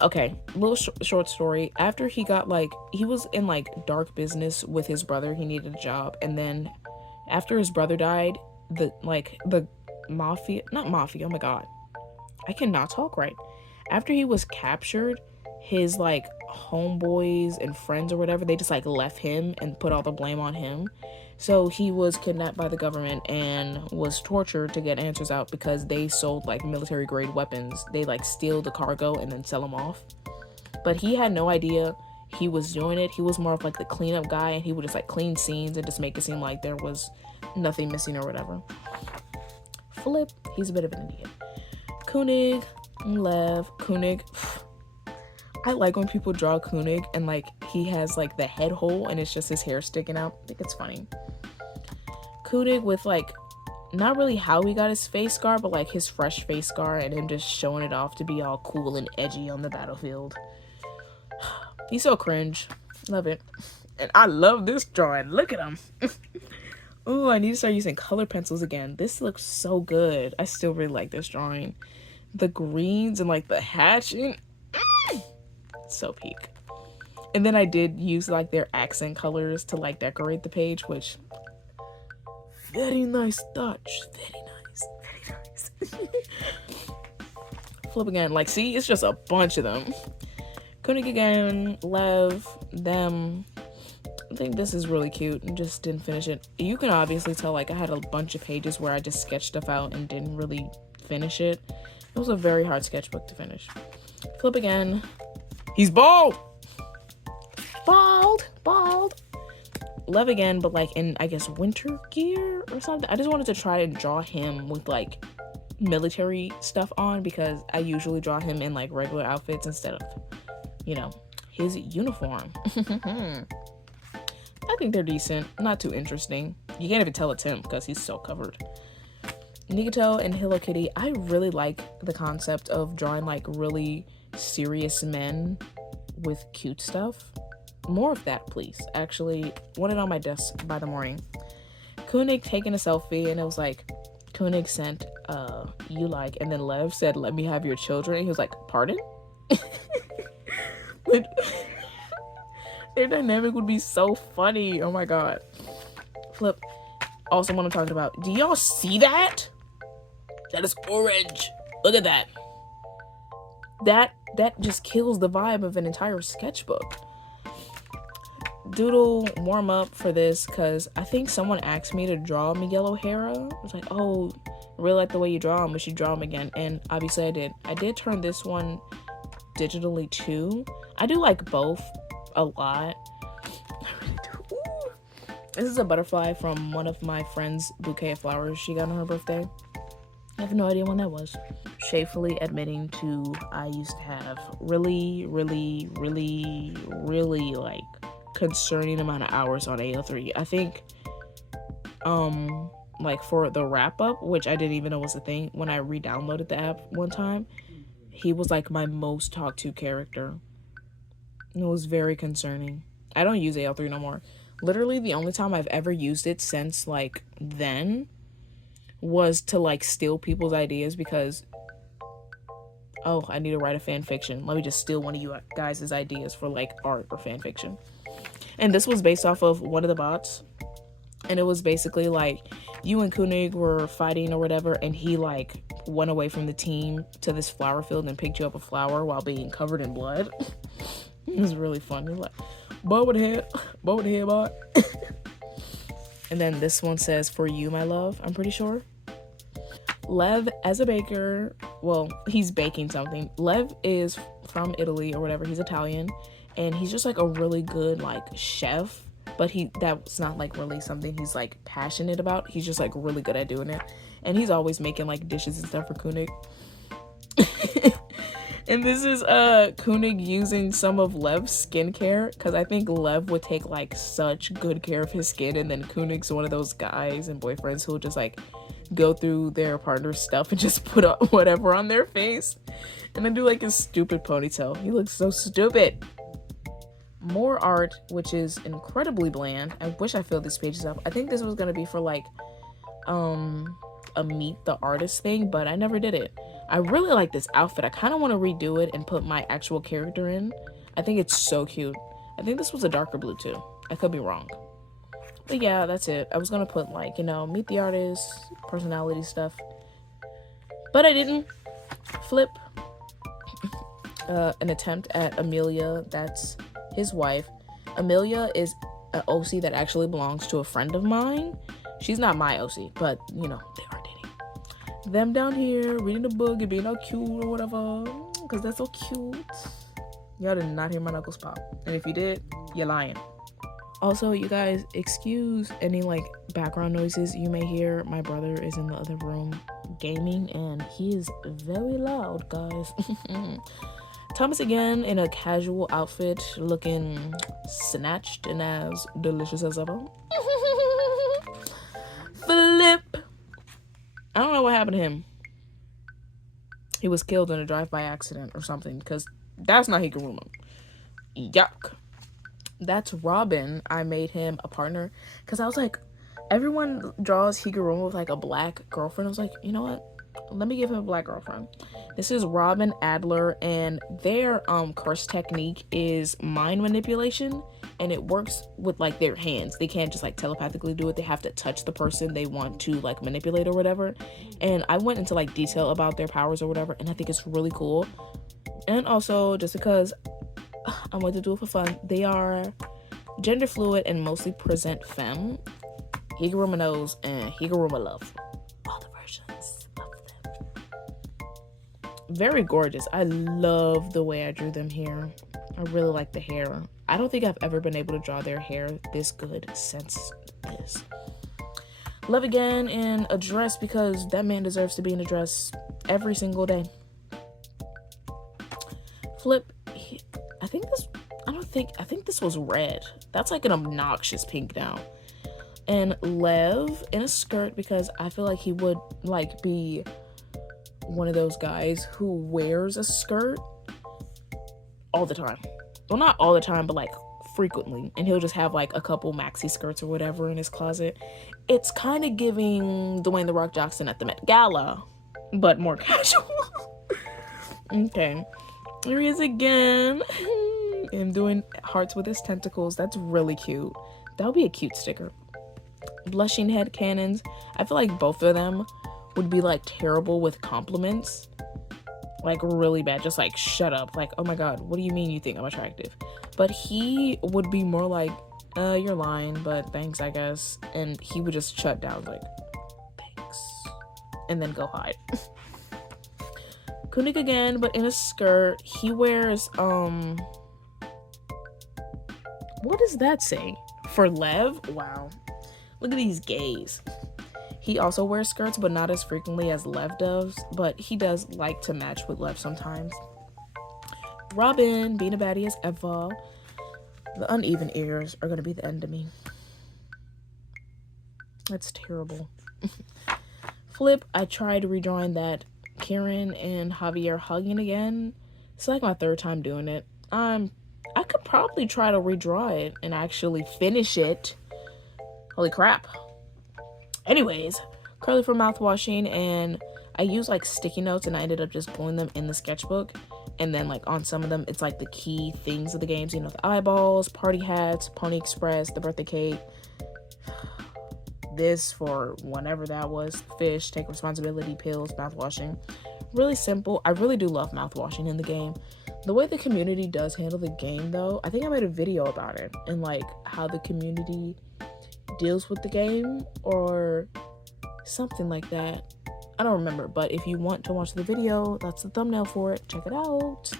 Okay, little short story. After he got like, he was in like dark business with his brother. He needed a job, and then after his brother died, the mafia, not mafia. Oh my god, I cannot talk right. After he was captured, his like homeboys and friends or whatever, they just like left him and put all the blame on him. So he was kidnapped by the government and was tortured to get answers out because they sold like military grade weapons. They like steal the cargo and then sell them off. But he had no idea he was doing it. He was more of like the cleanup guy, and he would just like clean scenes and just make it seem like there was nothing missing or whatever. Flip, he's a bit of an idiot. Koenig, Lev, Koenig. I like when people draw Koenig and like he has like the head hole and it's just his hair sticking out. I think it's funny. Koenig with like not really how he got his face scar, but like his fresh face scar and him just showing it off to be all cool and edgy on the battlefield. He's so cringe. Love it. And I love this drawing. Look at him. Ooh, I need to start using color pencils again. This looks so good. I still really like this drawing. The greens and like the hatching. So peak. And then I did use like their accent colors to like decorate the page, which very nice touch. Very nice. Very nice. Flip again. Like, see, it's just a bunch of them. Koenig again, Lev, them. I think this is really cute and just didn't finish it. You can obviously tell like I had a bunch of pages where I just sketched stuff out and didn't really finish it. It was a very hard sketchbook to finish. Flip again. He's bald! Bald! Lev again, but like in, I guess, winter gear or something. I just wanted to try and draw him with like military stuff on because I usually draw him in like regular outfits instead of, you know, his uniform. I think they're decent. Not too interesting. You can't even tell it's him because he's so covered. Nigito and Hello Kitty. I really like the concept of drawing like really serious men with cute stuff. More of that, please. Actually, want it on my desk by the morning. Koenig taking a selfie, and it was like, Koenig sent, you like, and then Lev said, let me have your children. And he was like, pardon? Like, their dynamic would be so funny. Oh my god. Flip. Also, what I'm talking about. Do y'all see that? That is orange. Look at that. That just kills the vibe of an entire sketchbook. Doodle warm up for this because I think someone asked me to draw Miguel O'Hara. I was like, oh, I really like the way you draw him. We should draw him again. And obviously I did. I did turn this one digitally too. I do like both a lot. I really do. Ooh. This is a butterfly from one of my friend's bouquet of flowers she got on her birthday. I have no idea when that was. Shamefully admitting to I used to have really like concerning amount of hours on AO3. I think like for the wrap up, which I didn't even know was a thing, when I re-downloaded the app one time, he was like my most talked to character. It was very concerning. I don't use AO3 no more. Literally the only time I've ever used it since like then was to like steal people's ideas because, oh, I need to write a fan fiction. Let me just steal one of you guys' ideas for like art or fan fiction. And this was based off of one of the bots. And it was basically like you and Koenig were fighting or whatever, and he like went away from the team to this flower field and picked you up a flower while being covered in blood. It was really fun. It was like, bow with the head, bot. And then this one says, for you, my love, I'm pretty sure. Lev as a baker, well, he's baking something. Lev is from Italy or whatever. He's Italian, and he's just like a really good like chef, but that's not like really something he's like passionate about. He's just like really good at doing it, and he's always making like dishes and stuff for Koenig. And this is Koenig using some of Lev's skincare, because I think Lev would take like such good care of his skin, and then Koenig's one of those guys and boyfriends who will just like go through their partner's stuff and just put up whatever on their face and then do like a stupid ponytail. He looks so stupid. More art, which is incredibly bland. I wish I filled these pages up. I think this was gonna be for like a meet the artist thing, but I never did it. I really like this outfit. I kind of want to redo it and put my actual character in. I think it's so cute. I think this was a darker blue too. I could be wrong. But yeah, that's it. I was gonna put like, meet the artist, personality stuff. But I didn't. Flip an attempt at Amelia. That's his wife. Amelia is an OC that actually belongs to a friend of mine. She's not my OC, but they are dating. Them down here reading a book and being all cute or whatever, because they're so cute. Y'all did not hear my knuckles pop, and if you did, you're lying. Also, you guys, excuse any like background noises you may hear. My brother is in the other room gaming, and he is very loud, guys. Thomas again in a casual outfit, looking snatched and as delicious as ever. Flip. I don't know what happened to him. He was killed in a drive-by accident or something, because that's not Higuruma. Yuck. That's Robin. I made him a partner because I was like, everyone draws Higuruma with like a black girlfriend. I was like, you know what? Let me give him a black girlfriend. This is Robin Adler, and their curse technique is mind manipulation, and it works with like their hands. They can't just like telepathically do it. They have to touch the person they want to like manipulate or whatever. And I went into like detail about their powers or whatever, and I think it's really cool. And also, just because I want to do it for fun, they are gender fluid and mostly present femme. Higuruma knows and Higuruma love. All the versions of them. Very gorgeous. I love the way I drew them here. I really like the hair. I don't think I've ever been able to draw their hair this good since this. Love again in a dress, because that man deserves to be in a dress every single day. Flip. I think this was red. That's like an obnoxious pink now. And Lev in a skirt, because I feel like he would like be one of those guys who wears a skirt all the time. Well, not all the time, but like frequently. And he'll just have like a couple maxi skirts or whatever in his closet. It's kind of giving Dwayne The Rock Johnson at the Met Gala, but more casual. Okay. Here he is again. Him doing hearts with his tentacles. That's really cute. That would be a cute sticker. Blushing head cannons. I feel like both of them would be like terrible with compliments. Like really bad. Just like shut up. Like, oh my god, what do you mean you think I'm attractive? But he would be more like, you're lying, but thanks, I guess. And he would just shut down like, thanks. And then go hide. Kunik again, but in a skirt. He wears, what does that say? For Lev? Wow. Look at these gays. He also wears skirts, but not as frequently as Lev does. But he does like to match with Lev sometimes. Robin, being a baddie as ever. The uneven ears are going to be the end of me. That's terrible. Flip, I tried redrawing that Karen and Javier hugging again. It's like my third time doing it. I could probably try to redraw it and actually finish it. Holy crap. Anyways, curly for mouthwashing, and I use like sticky notes, and I ended up just pulling them in the sketchbook. And then like on some of them, it's like the key things of the games, the eyeballs, party hats, Pony Express, the birthday cake. This for whenever that was, fish, take responsibility, pills, mouthwashing. Really simple. I really do love mouthwashing in the game. The way the community does handle the game, though, I think I made a video about it and like how the community deals with the game or something like that. I don't remember, but if you want to watch the video, that's the thumbnail for it. Check it out.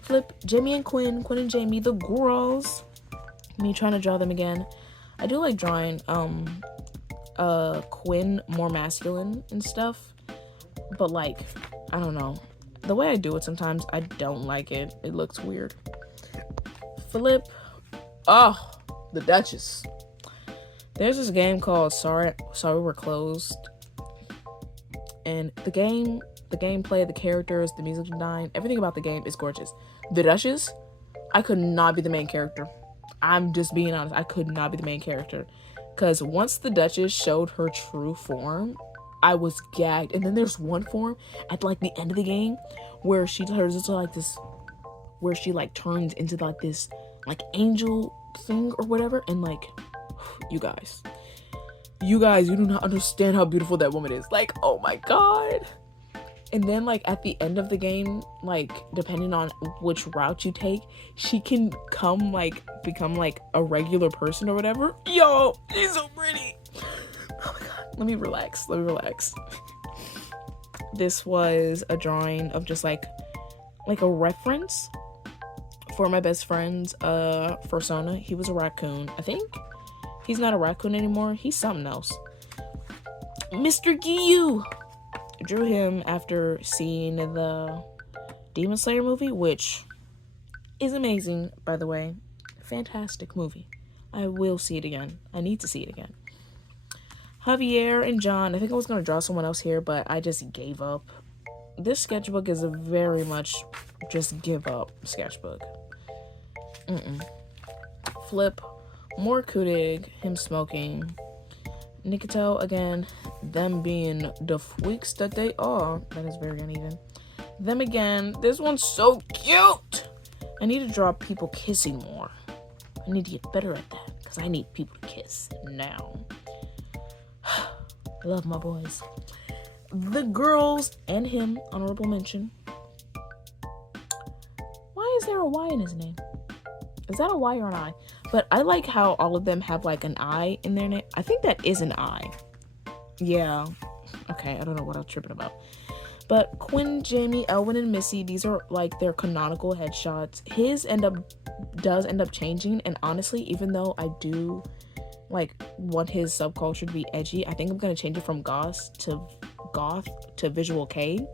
Flip, Jamie and Quinn and Jamie, the girls. Me trying to draw them again. I do like drawing Quinn more masculine and stuff, but like, I don't know. The way I do it sometimes, I don't like it. It looks weird. Flip. Oh, the Duchess. There's this game called Sorry We're Closed. And the gameplay, the characters, the music design, everything about the game is gorgeous. The Duchess, I could not be the main character. I'm just being honest. I could not be the main character. Because once the Duchess showed her true form, I was gagged. And then there's one form at like the end of the game where she turns into like this, where she like turns into like this like angel thing or whatever. And like, you guys, you do not understand how beautiful that woman is. Like, oh my god. And then like at the end of the game, like depending on which route you take, she can become like a regular person or whatever. Yo, she's so pretty. Oh my god. Let me relax. This was a drawing of just like a reference for my best friend's persona. He was a raccoon. I think he's not a raccoon anymore. He's something else. Mr. Giyu. Drew him after seeing the Demon Slayer movie, which is amazing, by the way. Fantastic movie. I will see it again. I need to see it again. Javier and John. I think I was going to draw someone else here, but I just gave up. This sketchbook is a very much just give up sketchbook. Flip. More Kudig. Him smoking. Nikito, again, them being the freaks that they are. That is very uneven. Them again. This one's so cute. I need to draw people kissing more. I need to get better at that because I need people to kiss now. I love my boys. The girls and him, honorable mention. Why is there a Y in his name? Is that a Y or an I? But I like how all of them have like an I in their name. I think that is an I. Yeah. Okay, I don't know what I'm tripping about. But Quinn, Jamie, Elwin, and Missy, these are like their canonical headshots. His does end up changing, and honestly, even though I do like want his subculture to be edgy, I think I'm gonna change it from goth to visual K.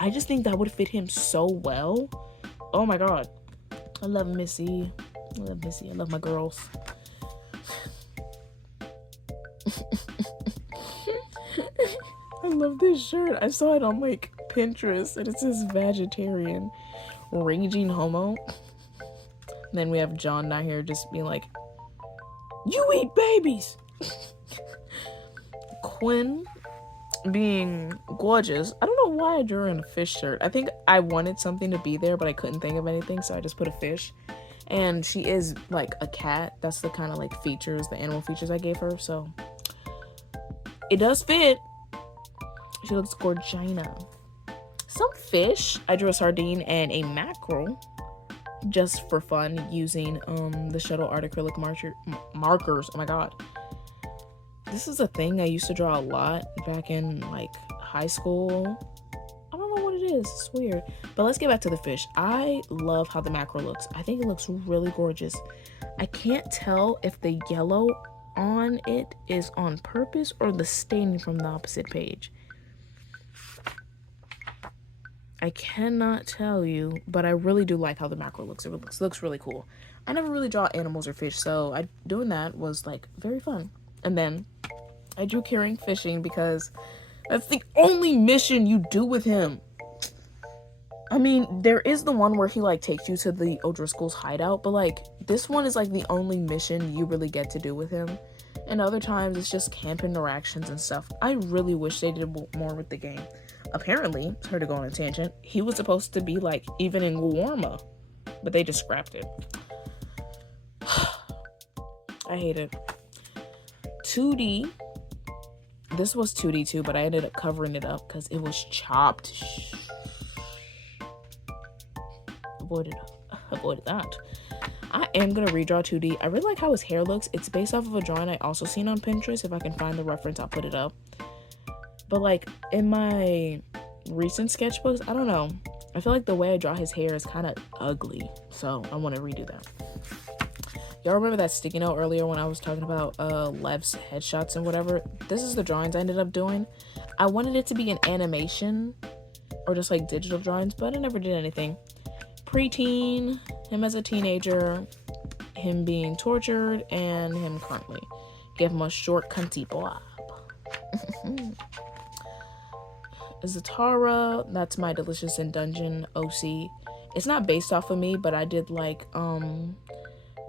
I just think that would fit him so well. Oh my god. I love Missy. I love my girls. I love this shirt. I saw it on like Pinterest and it says vegetarian, raging homo. And then we have John down here just being like, you eat babies. Quinn being gorgeous. I don't know why I drew in a fish shirt. I think I wanted something to be there, but I couldn't think of anything, so I just put a fish. And she is like a cat. That's the kind of like features, the animal features I gave her, so it does fit. She looks gorgina. Some fish. I drew a sardine and a mackerel just for fun using the Shuttle Art acrylic markers. Oh my god. This is a thing I used to draw a lot back in like high school. I don't know what it is. It's weird. But let's get back to the fish. I love how the mackerel looks. I think it looks really gorgeous. I can't tell if the yellow on it is on purpose or the staining from the opposite page. I cannot tell you, but I really do like how the mackerel looks. It looks really cool. I never really draw animals or fish, so doing that was like very fun. And then I drew Kieran fishing because that's the only mission you do with him. I mean, there is the one where he like takes you to the O'Driscoll's hideout, but like this one is like the only mission you really get to do with him. And other times it's just camp interactions and stuff. I really wish they did more with the game. Apparently, sorry to go on a tangent, he was supposed to be like even in Warma, but they just scrapped it. I hate it. 2D. This was 2D too, but I ended up covering it up because it was chopped. Avoided that. I am gonna redraw 2D. I really like how his hair looks. It's based off of a drawing I also seen on Pinterest. If I can find the reference, I'll put it up. But like in my recent sketchbooks, I don't know. I feel like the way I draw his hair is kind of ugly, so I want to redo that. Y'all remember that sticky note earlier when I was talking about Lev's headshots and whatever? This is the drawings I ended up doing. I wanted it to be an animation or just like digital drawings, but I never did anything. Preteen, him as a teenager, him being tortured, and him currently. Give him a short cunty bob. Zatara, that's my Delicious in Dungeon OC. It's not based off of me, but I did like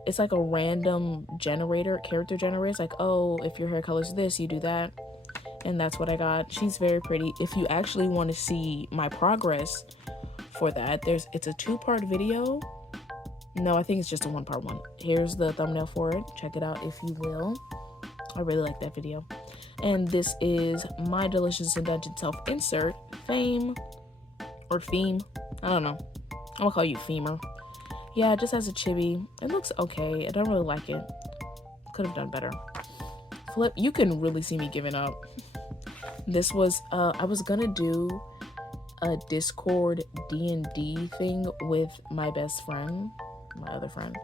it's like a random character generator. It's like, oh, if your hair color is this, you do that. and that's what I got. She's very pretty. If you actually want to see my progress for that, it's a 2-part video. No, I think it's just a 1-part one. Here's the thumbnail for it. Check it out if you will. I really like that video. And this is my delicious indented self-insert, Fame, or Feme. I don't know. I'm gonna call you Femur. Yeah, it just has a chibi. It looks okay. I don't really like it. Could have done better. Flip, you can really see me giving up. This was, I was gonna do a Discord D&D thing with my best friend, my other friend.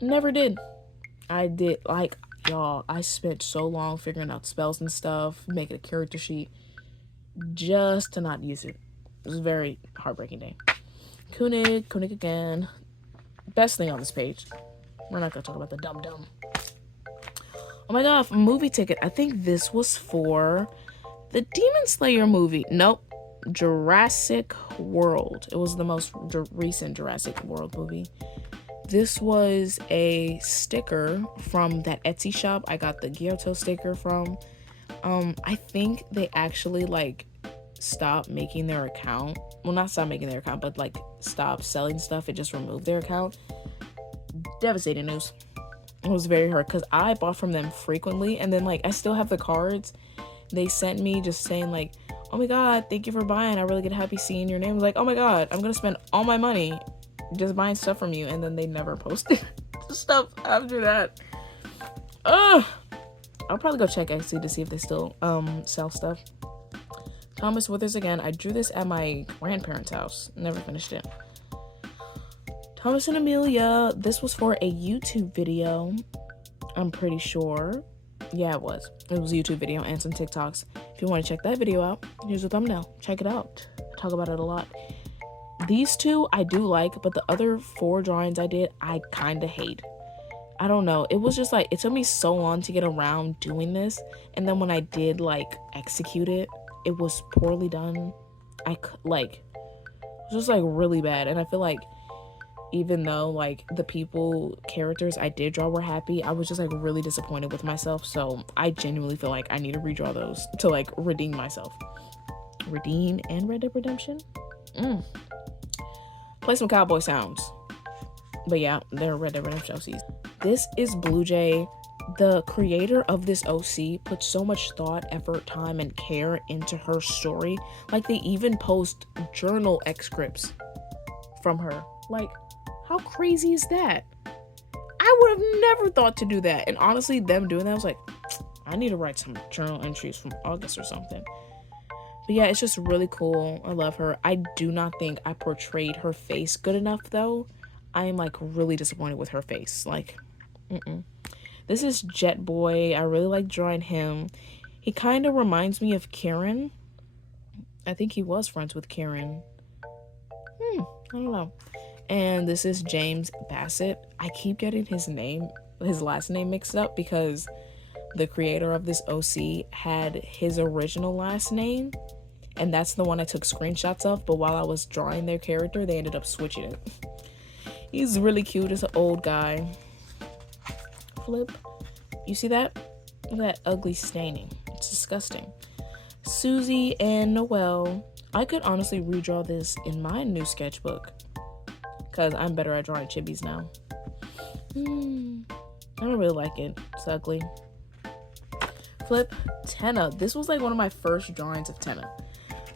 Never did. I did, like, y'all, I spent so long figuring out spells and stuff, making a character sheet, just to not use it. It was a very heartbreaking day. Kunig again. Best thing on this page. We're not gonna talk about the dum-dum. Oh my god, movie ticket. I think this was for the Demon Slayer movie. Nope. Jurassic World. It was the most recent Jurassic World movie. This was a sticker from that Etsy shop I got the Gyoto sticker from. I think they actually like stopped making their account. Well, not stop making their account, but like stop selling stuff. It just removed their account. Devastating news. It was very hard because I bought from them frequently, and then like I still have the cards they sent me just saying like, oh my god, thank you for buying, I really get happy seeing your name. I was like, oh my god, I'm gonna spend all my money just buying stuff from you, and then they never posted stuff after that. Ugh. I'll probably go check Etsy to see if they still sell stuff. Thomas Withers again. I drew this at my grandparents' house. Never finished it. Thomas and Amelia. This was for a YouTube video. I'm pretty sure. Yeah, it was. It was a YouTube video and some TikToks. If you want to check that video out, here's a thumbnail. Check it out. I talk about it a lot. These two I do like, but the other 4 drawings I did, I kind of hate. I don't know. It was just like, it took me so long to get around doing this. And then when I did like execute it, it was poorly done. It was just like really bad. And I feel like even though like the characters I did draw were happy, I was just like really disappointed with myself. So I genuinely feel like I need to redraw those to like redeem myself. Redeem and Red Dead Redemption. Play some cowboy sounds. But yeah, they're Red Dead Redemption OCs. This is Blue Jay. The creator of this OC put so much thought, effort, time, and care into her story. Like, they even post journal excerpts from her. Like, how crazy is that? I would have never thought to do that. And honestly, them doing that, I was like, I need to write some journal entries from August or something. But yeah, it's just really cool. I love her. I do not think I portrayed her face good enough, though. I am, like, really disappointed with her face. Like, This is Jet Boy. I really like drawing him. He kind of reminds me of Karen. I think he was friends with Karen. I don't know. And this is James Bassett. I keep getting his last name mixed up because the creator of this OC had his original last name, and that's the one I took screenshots of, but while I was drawing their character, they ended up switching it. He's really cute as an old guy. Flip. You see that? Look at that ugly staining. It's disgusting. Susie and Noelle. I could honestly redraw this in my new sketchbook because I'm better at drawing chibis now. I don't really like it. It's ugly. Flip. Tenna. This was like one of my first drawings of Tenna.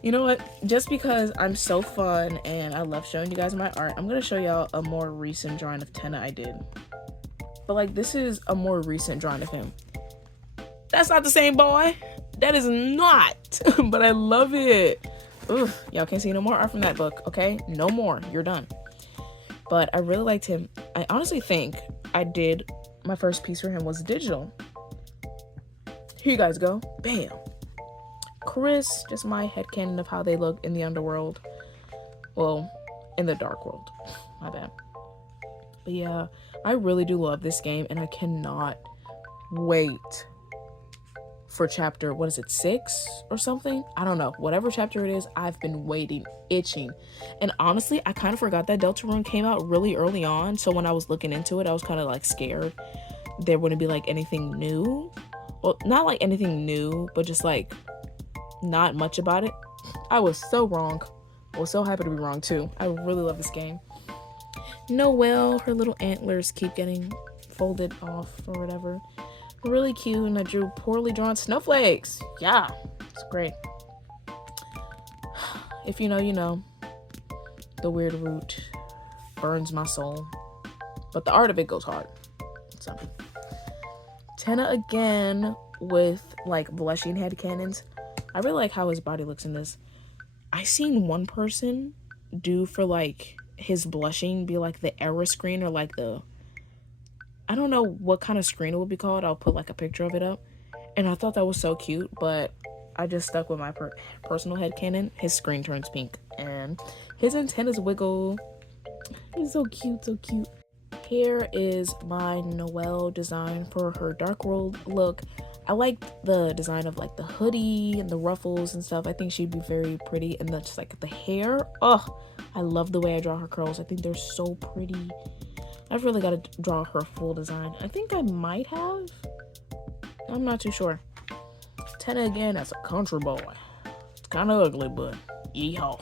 You know what? Just because I'm so fun and I love showing you guys my art, I'm going to show y'all a more recent drawing of Tenna I did. But like, this is a more recent drawing of him. That's not the same boy. That is not. But I love it. Ugh, y'all can't see no more art from that book, okay? No more. You're done. But I really liked him. I honestly think I did, my first piece for him was digital. Here you guys go. Bam. Chris, just my headcanon of how they look in the underworld. Well, in the dark world. My bad. But yeah, I really do love this game, and I cannot wait for chapter, 6 or something? I don't know. Whatever chapter it is, I've been waiting, itching. And honestly, I kind of forgot that Deltarune came out really early on, so when I was looking into it, I was kind of like scared there wouldn't be like anything new Well, not like anything new, but just like not much about it. I was so wrong. I was so happy to be wrong too. I really love this game. Noelle, her little antlers keep getting folded off or whatever. Really cute, and I drew poorly drawn snowflakes. Yeah, it's great. If you know, you know. The weird root burns my soul, but the art of it goes hard. So, Tenna again with like blushing head cannons. I really like how his body looks in this. I seen one person do for like his blushing be like the error screen or like the, I don't know what kind of screen it would be called. I'll put like a picture of it up. And I thought that was so cute, but I just stuck with my personal headcanon. His screen turns pink and his antennas wiggle. He's so cute, so cute. Here is my Noelle design for her Dark World look. I like the design of like the hoodie and the ruffles and stuff. I think she'd be very pretty. And then just like the hair. Oh, I love the way I draw her curls. I think they're so pretty. I've really got to draw her full design. I think I might have. I'm not too sure. Tenna again as a country boy. It's kind of ugly, but yeehaw.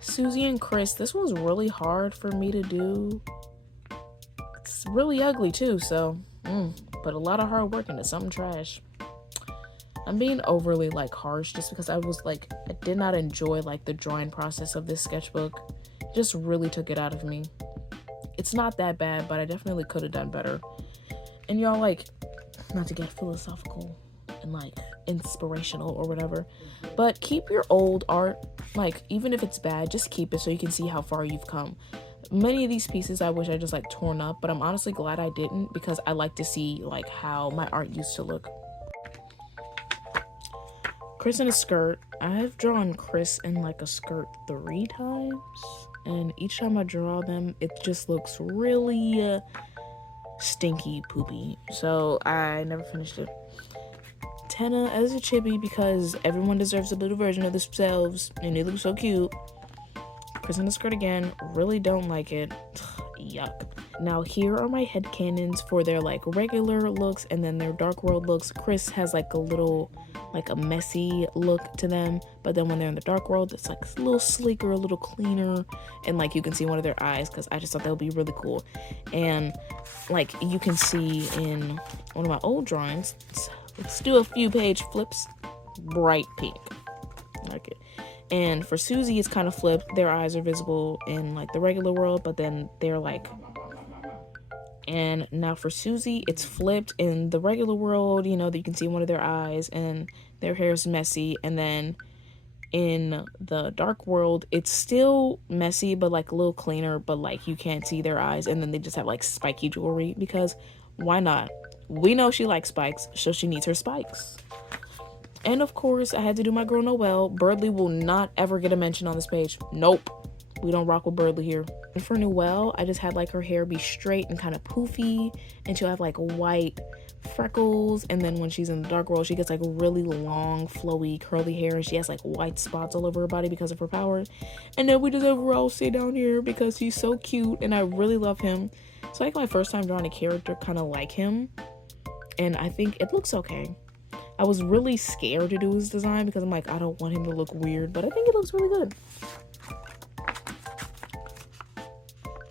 Susie and Chris, this was really hard for me to do. It's really ugly too, so but a lot of hard work into something trash. I'm being overly like harsh just because I did not enjoy like the drawing process of this sketchbook. It just really took it out of me. It's not that bad, but I definitely could have done better. And y'all, like, not to get philosophical and like inspirational or whatever, but keep your old art. Like, even if it's bad, just keep it so you can see how far you've come. Many of these pieces I wish I just like torn up, but I'm honestly glad I didn't because I like to see like how my art used to look. Chris in a skirt. I have drawn Chris in like a skirt 3 times, and each time I draw them it just looks really stinky poopy, so I never finished it. Tenna as a chibi because everyone deserves a little version of themselves and it looks so cute. Chris in the skirt again, really don't like it. Yuck. Now here are my headcanons for their like regular looks and then their Dark World looks. Chris has like a little, like a messy look to them, but then when they're in the Dark World it's like a little sleeker, a little cleaner, and like you can see one of their eyes because I just thought that would be really cool. And like you can see in one of my old drawings, let's do a few page flips, bright pink, like it. And for Susie, it's kind of flipped. Their eyes are visible in like the regular world, but then they're like, and now for Susie, it's flipped in the regular world, you know, that you can see one of their eyes and their hair is messy. And then in the Dark World, it's still messy, but like a little cleaner, but like you can't see their eyes. And then they just have like spiky jewelry because why not? We know she likes spikes, so she needs her spikes. And of course, I had to do my girl Noelle. Birdly will not ever get a mention on this page. Nope. We don't rock with Birdly here. And for Noelle, I just had like her hair be straight and kind of poofy. And she'll have like white freckles. And then when she's in the Dark World, she gets like really long, flowy, curly hair. And she has like white spots all over her body because of her powers. And then we just have Rose stay down here because he's so cute. And I really love him. So like my first time drawing a character kind of like him. And I think it looks okay. I was really scared to do his design because I'm like, I don't want him to look weird, but I think it looks really good.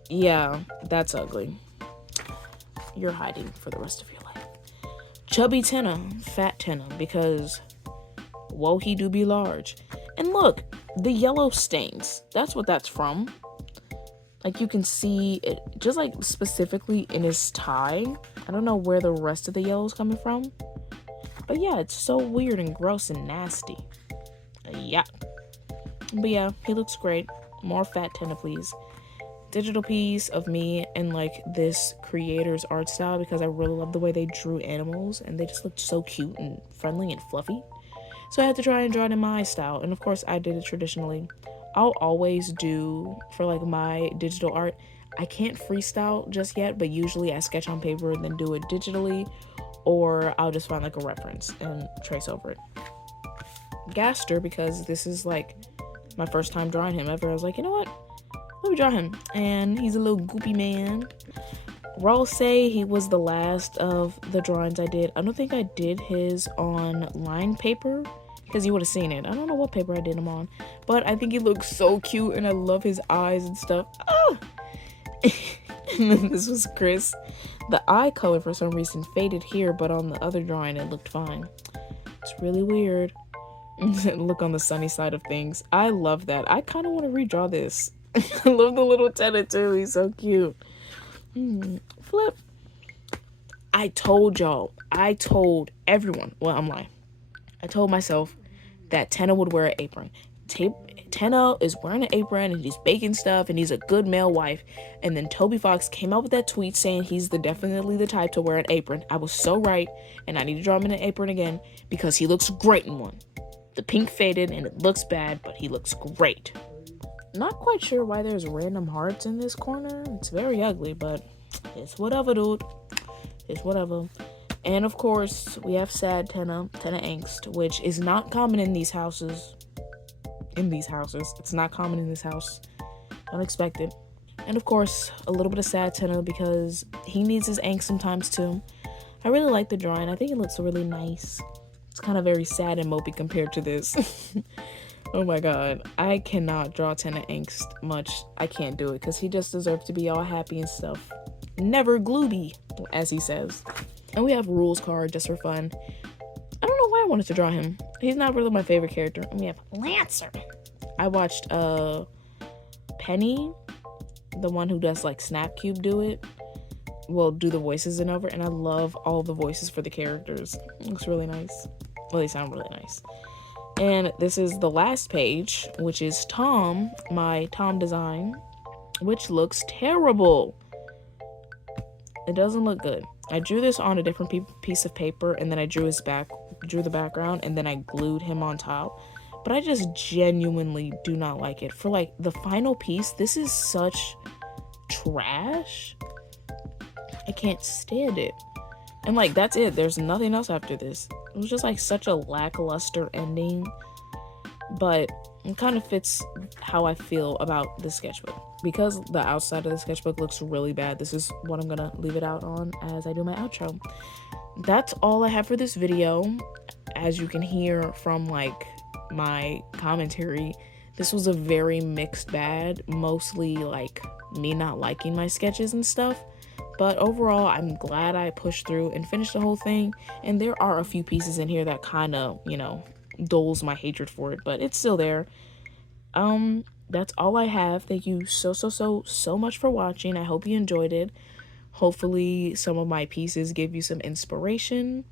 Yeah, that's ugly. You're hiding for the rest of your life. Chubby Tenna, fat Tenna, because whoa, he do be large. And look, the yellow stains. That's what that's from. Like you can see it just like specifically in his tie. I don't know where the rest of the yellow is coming from. But yeah, it's so weird and gross and nasty. Yeah. But yeah, he looks great. More fat Tenna, please. Digital piece of me and like this creator's art style because I really love the way they drew animals and they just looked so cute and friendly and fluffy. So I had to try and draw it in my style. And of course I did it traditionally. I'll always do for like my digital art. I can't freestyle just yet, but usually I sketch on paper and then do it digitally. Or I'll just find like a reference and trace over it. Gaster, because this is like my first time drawing him ever. I was like, you know what? Let me draw him. And he's a little goopy man. Raul say he was the last of the drawings I did. I don't think I did his on lined paper because you would have seen it. I don't know what paper I did him on, but I think he looks so cute and I love his eyes and stuff. Ah! And then this was Chris. The eye color for some reason faded here, but on the other drawing it looked fine. It's really weird. Look on the sunny side of things. I love that. I kind of want to redraw this. I love the little tenant too. He's so cute. Flip. I told y'all. I told everyone. Well, I'm lying. I told myself that Tenna would wear an apron. Tenna is wearing an apron and he's baking stuff and he's a good male wife. And then Toby Fox came out with that tweet saying he's definitely the type to wear an apron. I was so right, and I need to draw him in an apron again because he looks great in one. The pink faded and it looks bad, but he looks great. Not quite sure why there's random hearts in this corner. It's very ugly, but it's whatever, dude. It's whatever. And of course, we have sad Tenna Angst, which is not common in these houses. It's not common in this house. Don't expect it. And of course, a little bit of sad Tenna because he needs his angst sometimes too. I really like the drawing. I think it looks really nice. It's kind of very sad and mopey compared to this. Oh my god. I cannot draw Tenna Angst much. I can't do it because he just deserves to be all happy and stuff. Never glooby, as he says. And we have Rules card just for fun. I don't know why I wanted to draw him. He's not really my favorite character. And we have Lancer. I watched Penny, the one who does like Snapcube, do it. Well, do the voices and over, and I love all the voices for the characters. It looks really nice. Well, they sound really nice. And this is the last page, which is Tom, my Tom design, which looks terrible. It doesn't look good. I drew this on a different piece of paper, and then I drew the background, and then I glued him on top. But I just genuinely do not like it. For like the final piece, this is such trash. I can't stand it. And like, that's it. There's nothing else after this. It was just like such a lackluster ending. But it kind of fits how I feel about the sketchbook. Because the outside of the sketchbook looks really bad, this is what I'm gonna leave it out on as I do my outro. That's all I have for this video. As you can hear from like my commentary, this was a very mixed bag. Mostly like me not liking my sketches and stuff. But overall, I'm glad I pushed through and finished the whole thing. And there are a few pieces in here that kind of, you know, dulls my hatred for it, but it's still there. That's all I have. Thank you so much for watching. I hope you enjoyed it. Hopefully some of my pieces give you some inspiration.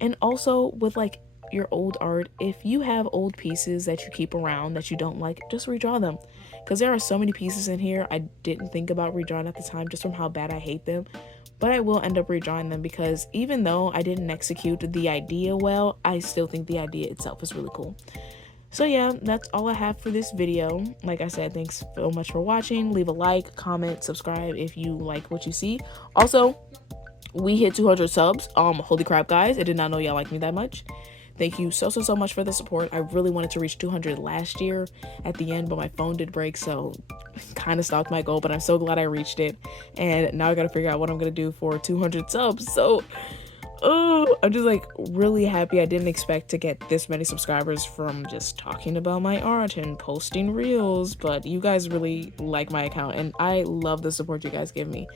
And also with like your old art, if you have old pieces that you keep around that you don't like, just redraw them. Because there are so many pieces in here I didn't think about redrawing at the time just from how bad I hate them. But I will end up redrawing them because even though I didn't execute the idea well, I still think the idea itself is really cool. So yeah, that's all I have for this video. Like I said, thanks so much for watching. Leave a like, comment, subscribe if you like what you see. Also, we hit 200 subs. Holy crap, guys. I did not know y'all liked me that much. Thank you so much for the support. I really wanted to reach 200 last year at the end, but my phone did break, so kind of stalked my goal, but I'm so glad I reached it. And now I gotta figure out what I'm gonna do for 200 subs. So, I'm just like really happy. I didn't expect to get this many subscribers from just talking about my art and posting reels, but you guys really like my account and I love the support you guys give me.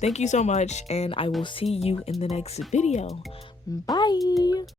Thank you so much, and I will see you in the next video. Bye.